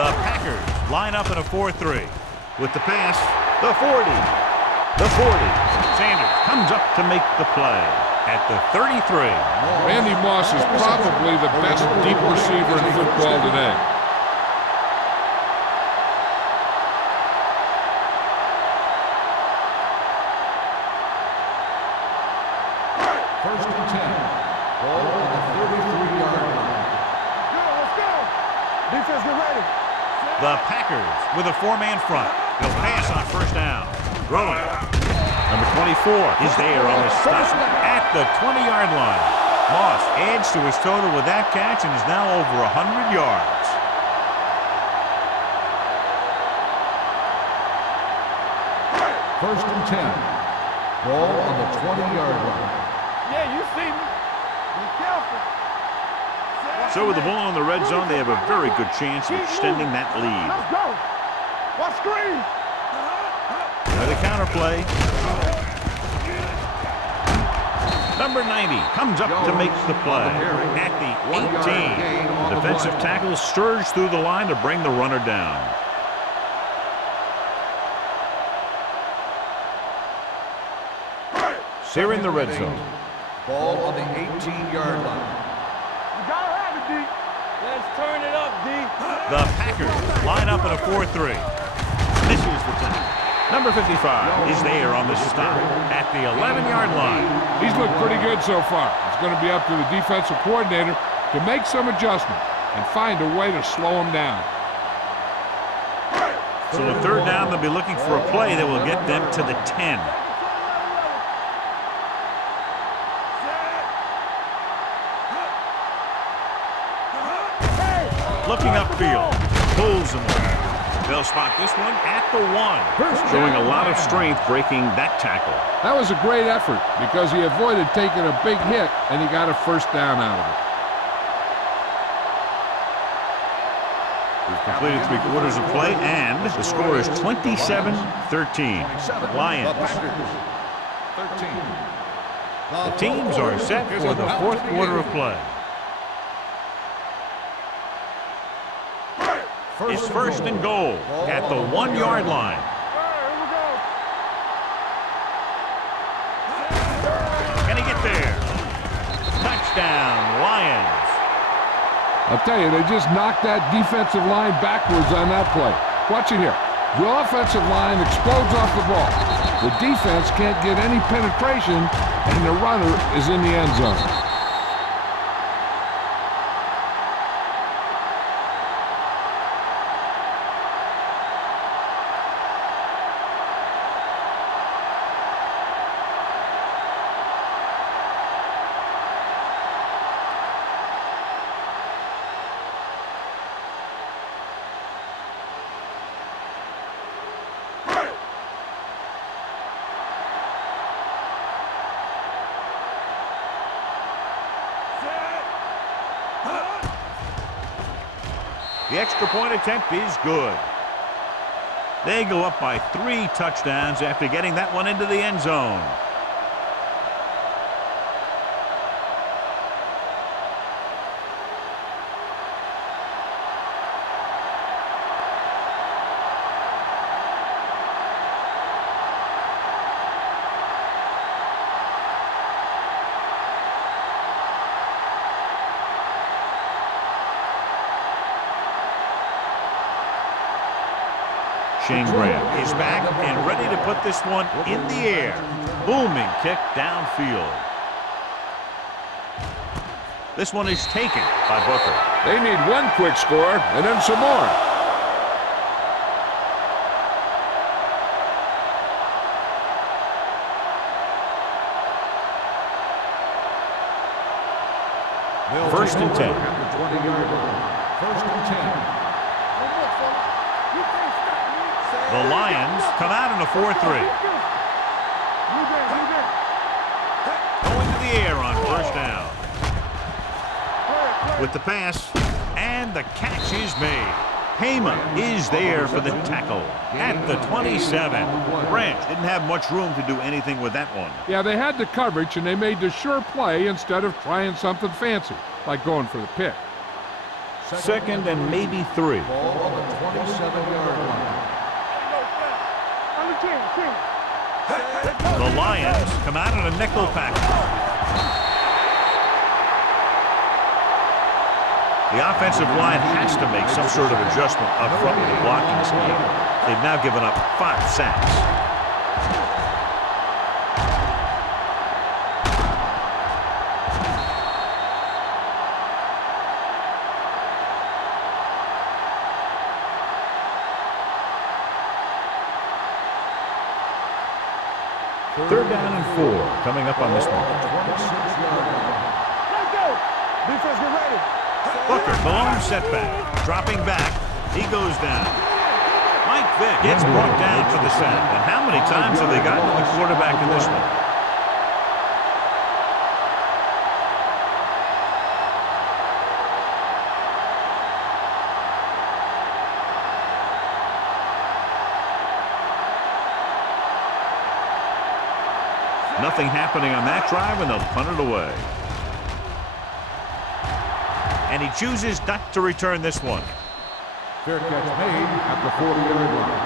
The Packers line up in a 4-3. With the pass, the 40. The 40. Sanders comes up to make the play at the 33. Randy Moss is probably the best deep receiver in football today. First and 10. Ball on the 33-yard line. Let's go. Defense, get ready. The Packers with a 4-man front. They'll pass on first down. Throwing. Number 24 is there on the stop at the 20-yard line. Moss adds to his total with that catch and is now over 100 yards. First and 10. Ball on the 20-yard line. Yeah, you see me. Be careful. So with the ball in the red zone, they have a very good chance of extending that lead. Let's go. Watch screen. With a counter play. Number 90 comes up to make the play at the 18. The defensive tackle surged through the line to bring the runner down. They're in the red zone. Ball on the 18-yard line. You gotta have it, D. Let's turn it up, D. The Packers line up in a 4-3. This is the time. Number 55 is there on the stop at the 11-yard line. He's looked pretty good so far. It's going to be up to the defensive coordinator to make some adjustment and find a way to slow him down. So the third down, they'll be looking for a play that will get them to the 10. Looking upfield, pulls him. They'll spot this one at the 1. Showing a lot of strength breaking that tackle. That was a great effort because he avoided taking a big hit and he got a first down out of it. We've completed 3/4 of play, and the score is 27-13. Lions. 13. The teams are set for the fourth quarter of play. It's first and goal at the 1-yard line. Here we go. Can he get there? Touchdown, Lions. I'll tell you, they just knocked that defensive line backwards on that play. Watch it here. The offensive line explodes off the ball. The defense can't get any penetration, and the runner is in the end zone. The extra point attempt is good. They go up by 3 touchdowns after getting that one into the end zone. Shane Graham is back and ready to put this one in the air. Booming kick downfield. This one is taken by Booker. They need one quick score and then some more. First and 10. At the 20-yard line. First and 10. The Lions come out in a 4-3. Going to the air on first down. With the pass, and the catch is made. Heyman is there for the tackle at the 27. Branch didn't have much room to do anything with that one. Yeah, they had the coverage, and they made the sure play instead of trying something fancy, like going for the pick. Second and maybe 3. Ball on the 27-yard line. The Lions come out in a nickel package. The offensive line has to make some sort of adjustment up front with the blocking scheme. They've now given up 5 sacks. Third down and 4 coming up on this one. 26-yard line. Let's go. Defense, get ready. Booker, the lone setback. Dropping back. He goes down. Mike Vick gets brought down for the sack. And how many times have they gotten to the quarterback in this one? Nothing happening on that drive, and they'll punt it away. And he chooses not to return this one. Fair catch made at the 40-yard line.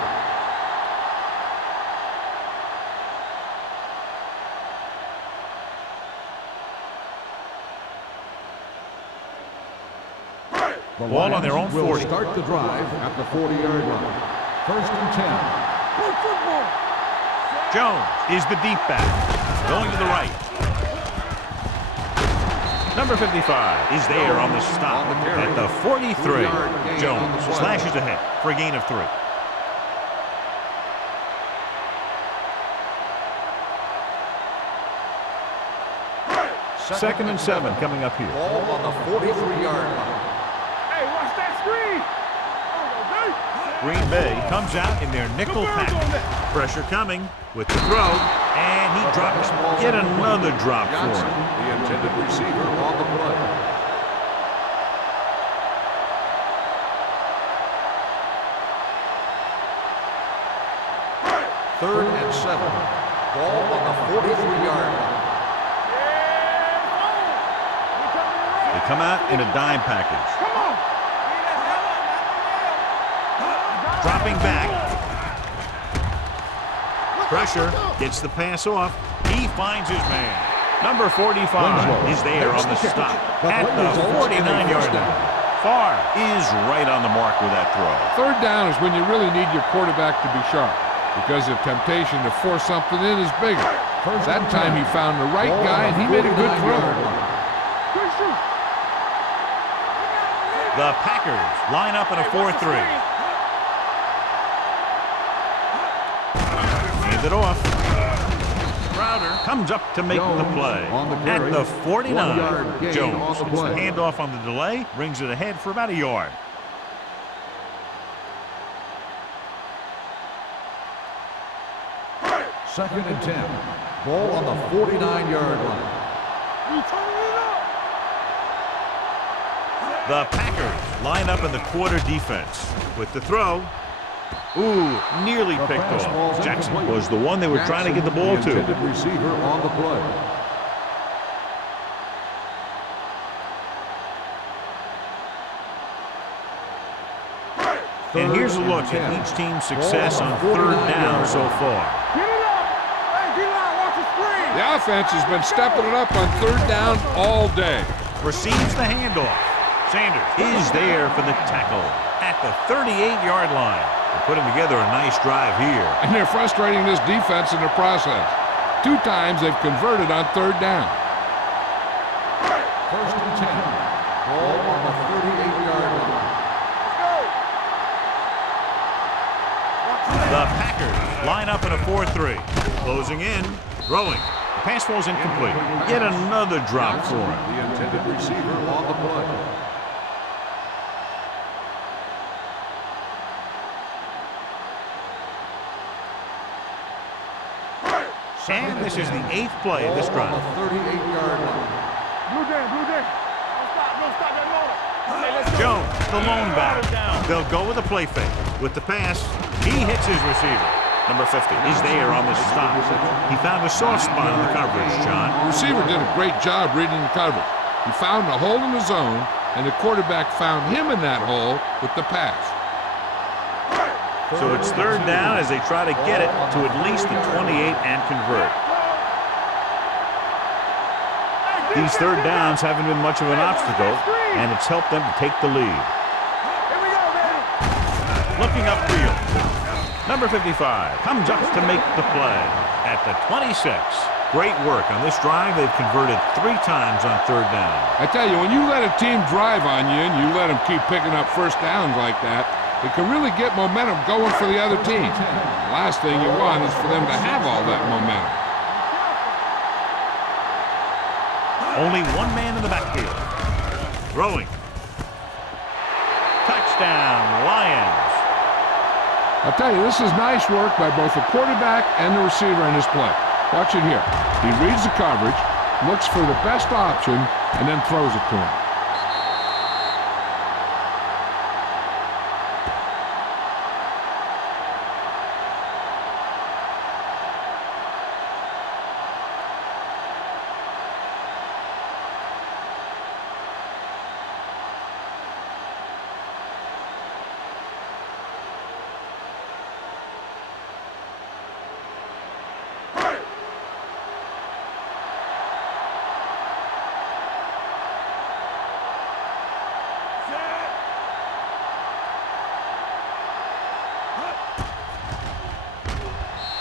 The Ball on their own Lions will 40. start the drive at the 40-yard line. First and 10. Jones is the deep back. Going to the right. Number 55 is there on the stop at the 43. Jones slashes ahead for a gain of 3. Second and 7 coming up here. Ball on the 43-yard line. Hey, watch that screen. Green Bay comes out in their nickel package. Pressure coming with the throw, and he drops yet another drop for Johnson, him. the intended receiver on the play. Third and 7. Ball on the 43-yard line. They come out in a dime package. Come on. Dropping back. Pressure gets the pass off. He finds his man. Number 45 is there on the stop at the 49-yard line. Farr is right on the mark with that throw. Third down is when you really need your quarterback to be sharp, because the temptation to force something in is bigger. That time he found the right guy, and he made a good throw. The Packers line up in a 4-3. Hand it off. Crowder comes up to make the play. At the 49, Jones gets the handoff on the delay, brings it ahead for about a yard. Second and 10. Ball on the 49-yard line. The Packers line up in the quarter defense. With the throw. Ooh, nearly picked off. Jackson was the one they were trying to get the ball to. Intended receiver on the play. And here's a look at each team's success on third down so far. Get it up. Hey, get it out. Watch the screen. The offense has been stepping it up on third down all day. Receives the handoff. Sanders is there for the tackle at the 38-yard line. They're putting together a nice drive here. And they're frustrating this defense in the process. 2 times they've converted on third down. First and 10. Ball on the 38-yard line. The Packers line up in a 4-3. Closing in, throwing. The pass falls incomplete. Yet another drop for him. The intended receiver on the play. And this is the 8th play of this drive. On the 38-yard line. Blue Jay. No stop that motor. Hey, let's go. Jones, the lone back. They'll go with a play fake. With the pass, he hits his receiver. Number 50 is there on the stop. He found a soft spot in the coverage, John. The receiver did a great job reading the coverage. He found a hole in the zone, and the quarterback found him in that hole with the pass. So it's 3rd down as they try to get it to at least the 28 and convert. These 3rd downs haven't been much of an obstacle, and it's helped them to take the lead. Here we go, baby. Looking upfield. Number 55 comes up to make the play at the 26. Great work on this drive. They've converted 3 times on 3rd down. I tell you, when you let a team drive on you and you let them keep picking up first downs like that, it can really get momentum going for the other team. The last thing you want is for them to have all that momentum. Only one man in the backfield. Throwing. Touchdown, Lions. I'll tell you, this is nice work by both the quarterback and the receiver in this play. Watch it here. He reads the coverage, looks for the best option, and then throws it to him.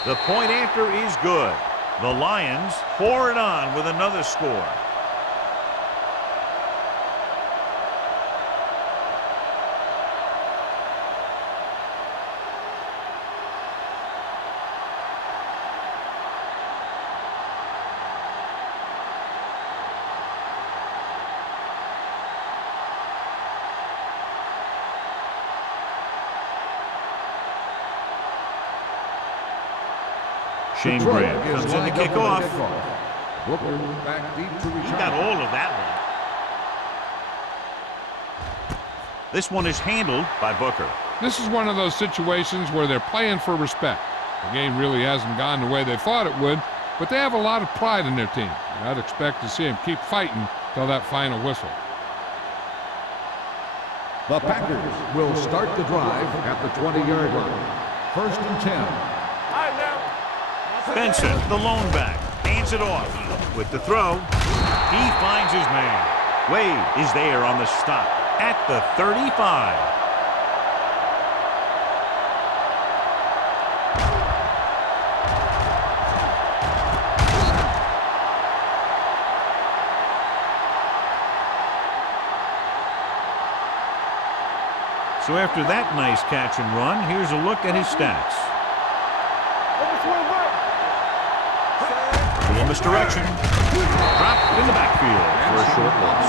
The point after is good. The Lions pour it on with another score. Shane Graham comes in to kick off. Booker back deep to He return. got all of that one. This one is handled by Booker. This is one of those situations where they're playing for respect. The game really hasn't gone the way they thought it would, but they have a lot of pride in their team. And I'd expect to see them keep fighting till that final whistle. The Packers will start the drive at the 20-yard line. 1st and 10. All right, now. Benson, the lone back, hands it off. With the throw, he finds his man. Wade is there on the stop at the 35. So after that nice catch and run, here's a look at his stats. Misdirection. Dropped in the backfield for a short loss.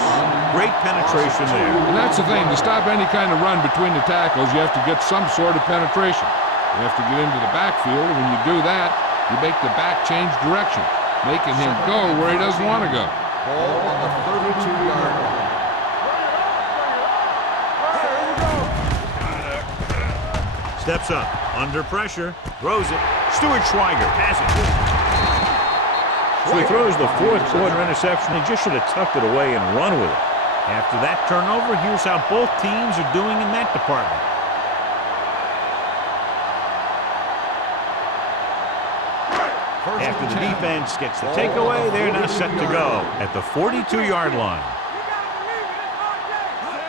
Great penetration there. And that's the thing. To stop any kind of run between the tackles, you have to get some sort of penetration. You have to get into the backfield, and when you do that, you make the back change direction, making him go where he doesn't want to go. Ball on the 32-yard line. Steps up, under pressure, throws it. Stuart Schweiger has it. So he throws the 4th quarter interception. He just should have tucked it away and run with it. After that turnover, here's how both teams are doing in that department. After the defense gets the takeaway, they're now set to go at the 42-yard line.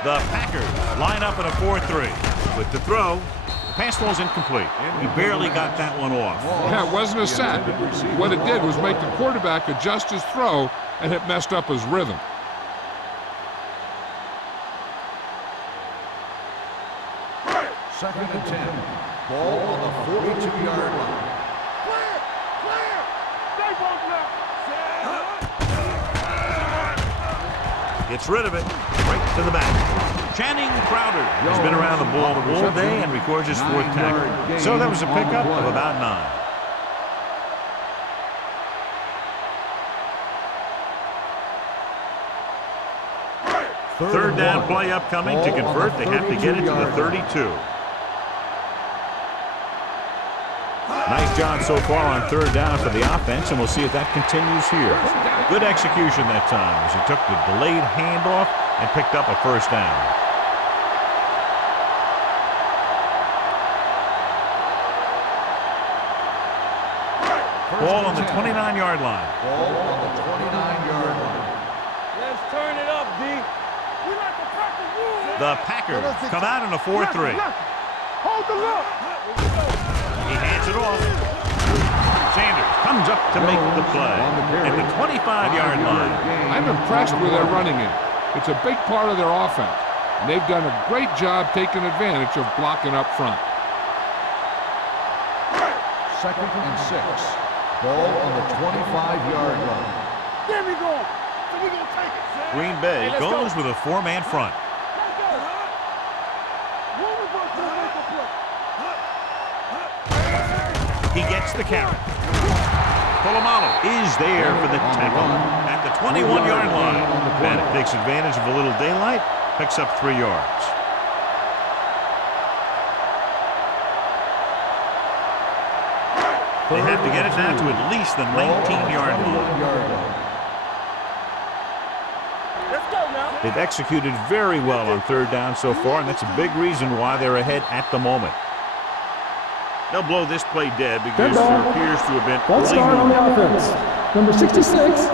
The Packers line up in a 4-3. With the throw, the pass falls incomplete. He barely got that one off. Yeah, it wasn't a sack. What it did was make the quarterback adjust his throw, and it messed up his rhythm. Second and 10. Ball on the 42-yard line. Clear! Stay posted up! Gets rid of it. Right to the back. Channing Crowder has been around the ball all day and records his 4th tackle. So that was a pickup of about 9. Third down play upcoming. To convert, they have to get it to the 32. Nice job so far on 3rd down for the offense, and we'll see if that continues here. Good execution that time as he took the delayed handoff and picked up a 1st down. Ball on the 29-yard line. Ball on the 29-yard line. Let's turn it up, D. The Packers come out in a 4-3. Hold the look. He hands it off. Sanders comes up to make the play at the 25-yard line. I'm impressed with their running game. It's a big part of their offense, and they've done a great job taking advantage of blocking up front. 2nd and 6. Ball on the 25-yard line. There we go. So we gonna take it. Green Bay goes with a 4-man front. He gets the carry. Polamalu is there for the tackle at the 21-yard line. And it takes advantage of a little daylight, picks up 3 yards. They have to get it down to at least the 19-yard line. They've executed very well on 3rd down so far, and that's a big reason why they're ahead at the moment. They'll blow this play dead because there appears to have been Let's start on the offense. Number 66.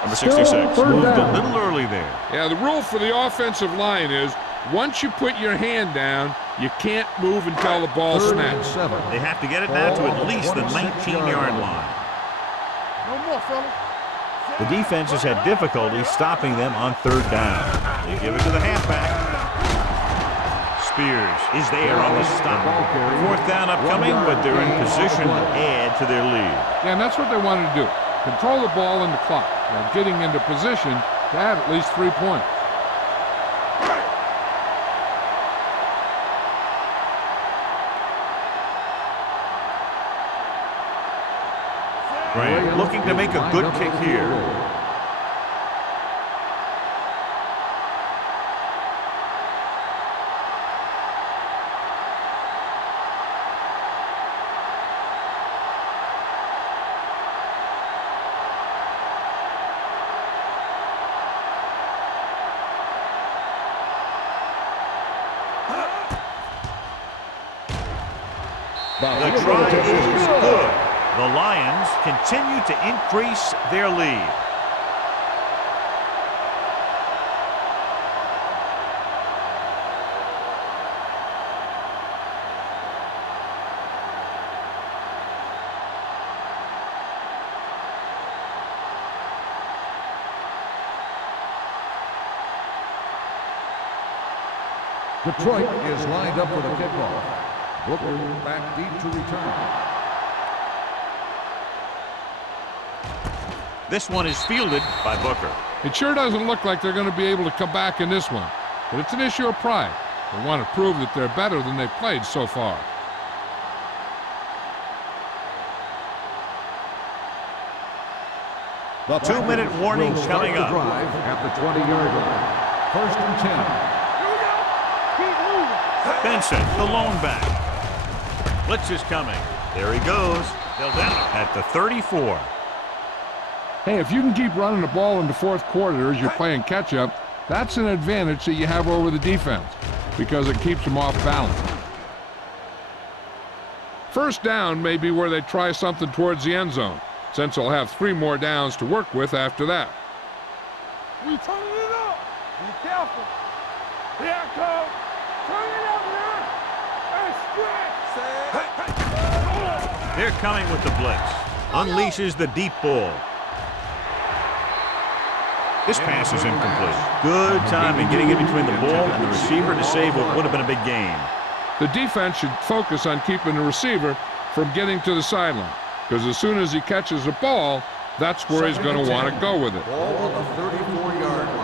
Number 66 moved a little early there. Yeah, the rule for the offensive line is once you put your hand down, you can't move until the ball snaps. They have to get it now to at least the 19-yard line. No more, fellas. The defense has had difficulty stopping them on 3rd down. They give it to the halfback. Spears is there on the stop. 4th down upcoming, but they're in position to add to their lead. Yeah, and that's what they wanted to do. Control the ball and the clock while getting into position to have at least 3 points. Right, looking to make a good kick here. The try is good. The Lions continue to increase their lead. Detroit is lined up for the kickoff. Booker back deep to return. This one is fielded by Booker. It sure doesn't look like they're going to be able to come back in this one, but it's an issue of pride. They want to prove that they're better than they've played so far. The 2-minute warning coming up. Drive at the 20-yard line. 1st and 10. Benson, the lone back. Blitz is coming. There he goes. They'll down him at the 34. Hey, if you can keep running the ball in the 4th quarter as you're playing catch-up, that's an advantage that you have over the defense because it keeps them off balance. 1st down may be where they try something towards the end zone, since they'll have 3 more downs to work with after that. We turning it up. Be careful. Here I come. Turn it up now. And stretch. They're coming with the blitz. Unleashes the deep ball. This pass is incomplete. Good time in getting in between the ball and the receiver to save what would have been a big gain. The defense should focus on keeping the receiver from getting to the sideline, because as soon as he catches the ball, that's where he's going to want to go with it. Ball on the 34-yard line.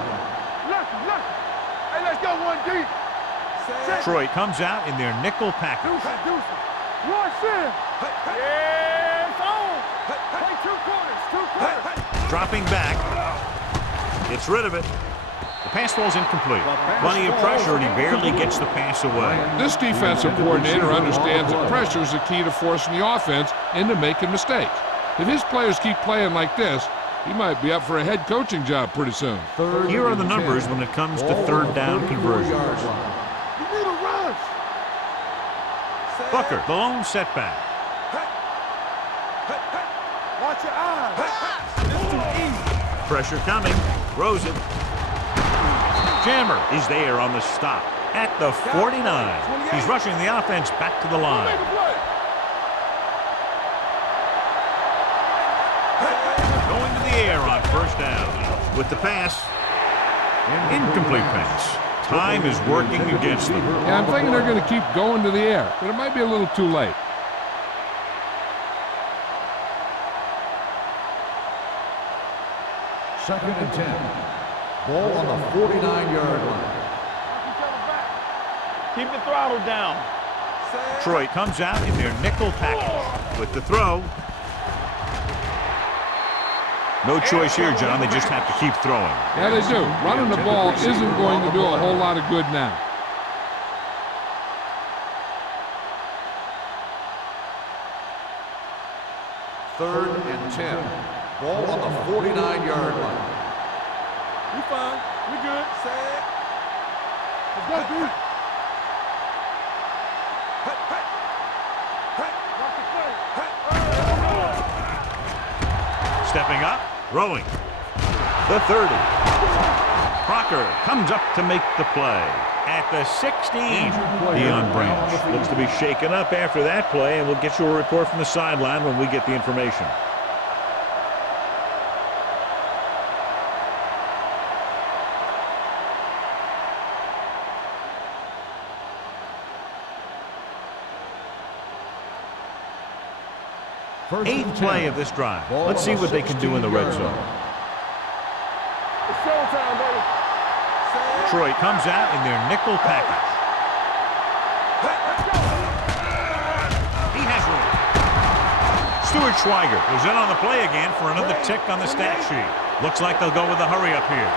go one deep. Detroit comes out in their nickel package. Deuce. Rush in. Yeah, it's on. Play two corners. Dropping back. Gets rid of it. The pass ball's incomplete. Plenty of pressure, and he barely gets the pass away. This defensive coordinator understands that pressure is the key to forcing the offense into making mistakes. If his players keep playing like this, he might be up for a head coaching job pretty soon. Here are the numbers when it comes to third down conversions. You need a rush. Booker, the lone setback. Watch your eyes. This too easy. Pressure coming. Throws it. Jammer is there on the stop at the 49. He's rushing the offense back to the line. Going to the air on first down. With the pass. Incomplete pass. Time is working against them. Yeah, I'm thinking they're going to keep going to the air, but it might be a little too late. Second and 10. Ball on the 49-yard line. Keep the throttle down. Detroit comes out in their nickel package. With the throw. No choice here, John. They just have to keep throwing. Yeah, they do. Running the ball isn't going to do a whole lot of good now. Third and 10. Ball on the 49-yard line. We fine. We good. Set. Let's go, dude. Stepping up, throwing. The 30. Crocker comes up to make the play. At the 16, Deion Branch looks to be shaken up after that play, and we'll get you a report from the sideline when we get the information. Eighth play of this drive. Let's see what they can do in the red zone. It's showtime, baby. Detroit comes out in their nickel package. He has room. Stuart Schweiger was in on the play again for another tick on the stat sheet. Looks like they'll go with the hurry up here.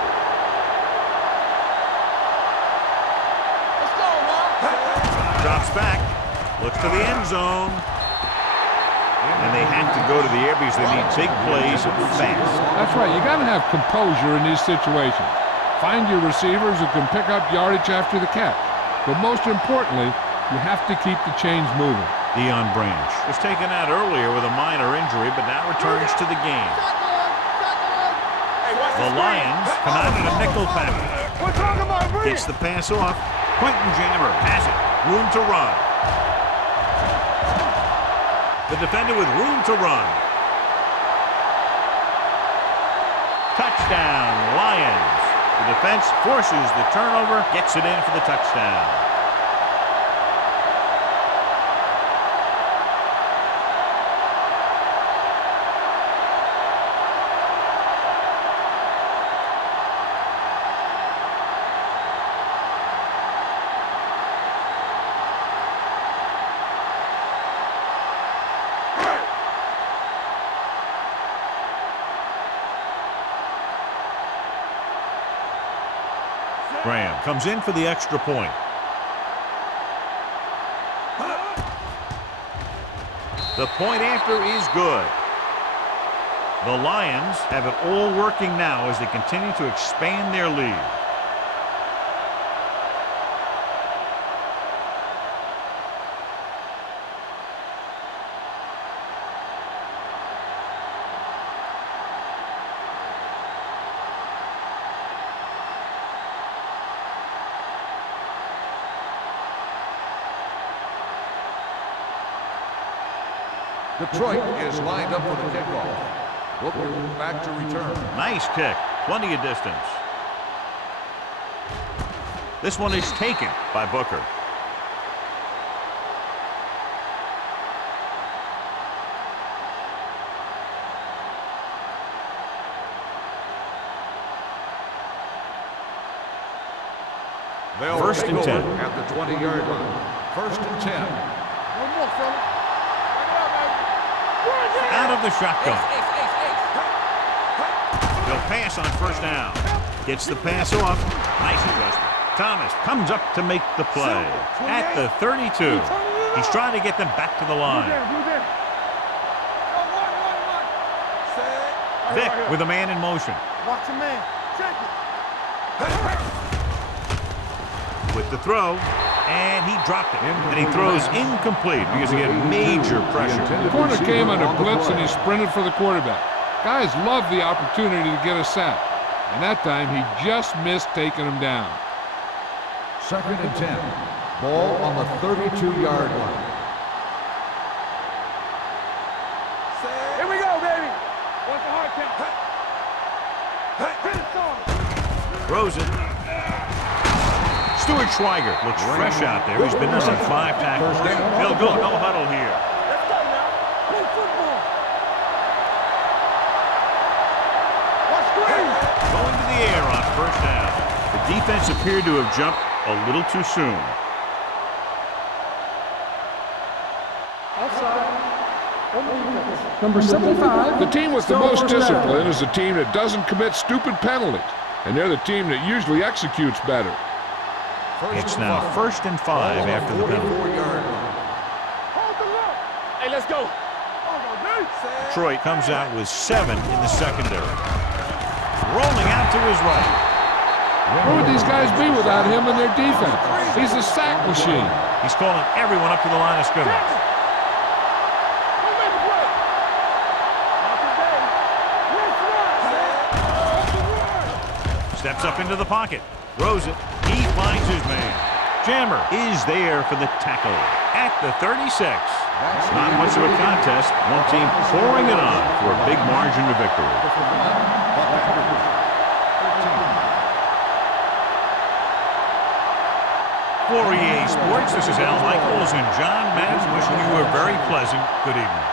Let's go, man. Drops back. Looks to the end zone. And they have to go to the air because they need big plays fast. That's right. You got to have composure in these situations. Find your receivers who can pick up yardage after the catch. But most importantly, you have to keep the chains moving. Deion Branch was taken out earlier with a minor injury, but now returns to the game. The Lions come out in a nickel package. We're talking about me. Gets the pass off. Quentin Jammer has it. Room to run. The defender with room to run. Touchdown, Lions. The defense forces the turnover, gets it in for the touchdown. Graham comes in for the extra point. The point after is good. The Lions have it all working now as they continue to expand their lead. Detroit is lined up for the kickoff. Booker back to return. Nice kick. Plenty of distance. This one is taken by Booker. They'll First and take 10. over at the 20-yard line. First and 10. One more, fella. Back it up, baby. Out of the shotgun. They'll pass on first down. Gets the pass off. Nice adjustment. Thomas comes up to make the play at the 32. He's trying to get them back to the line. Vic with a man in motion. Watch a man. Check it. With the throw, and he dropped it. And he throws incomplete because he had major pressure. The corner came under blitz and he sprinted for the quarterback. Guys love the opportunity to get a sack. And that time he just missed taking him down. Second and 10. Ball on the 32-yard line. Here we go, baby. What's the hard count? Hit it, son. Throws it. Stuart Schweiger looks fresh out there. He's been there on 5 tackles. He'll go. No huddle here. Let's go now. Play football. Watch screen. Going to the air on first down. The defense appeared to have jumped a little too soon. Number 75. The team with the most discipline is the team that doesn't commit stupid penalties. And they're the team that usually executes better. It's now first and 5 after the penalty. Hold the look. Hey, let's go. Detroit comes out with 7 in the secondary. Rolling out to his right. Where would these guys be without him and their defense? He's a sack machine. He's calling everyone up to the line of scrimmage. Steps up into the pocket. Throws it. He finds his man. Jammer is there for the tackle at the 36. Not much of a contest. One team pouring it on for a big margin of victory. For EA Sports, this is Al Michaels and John Madden wishing you a very pleasant good evening.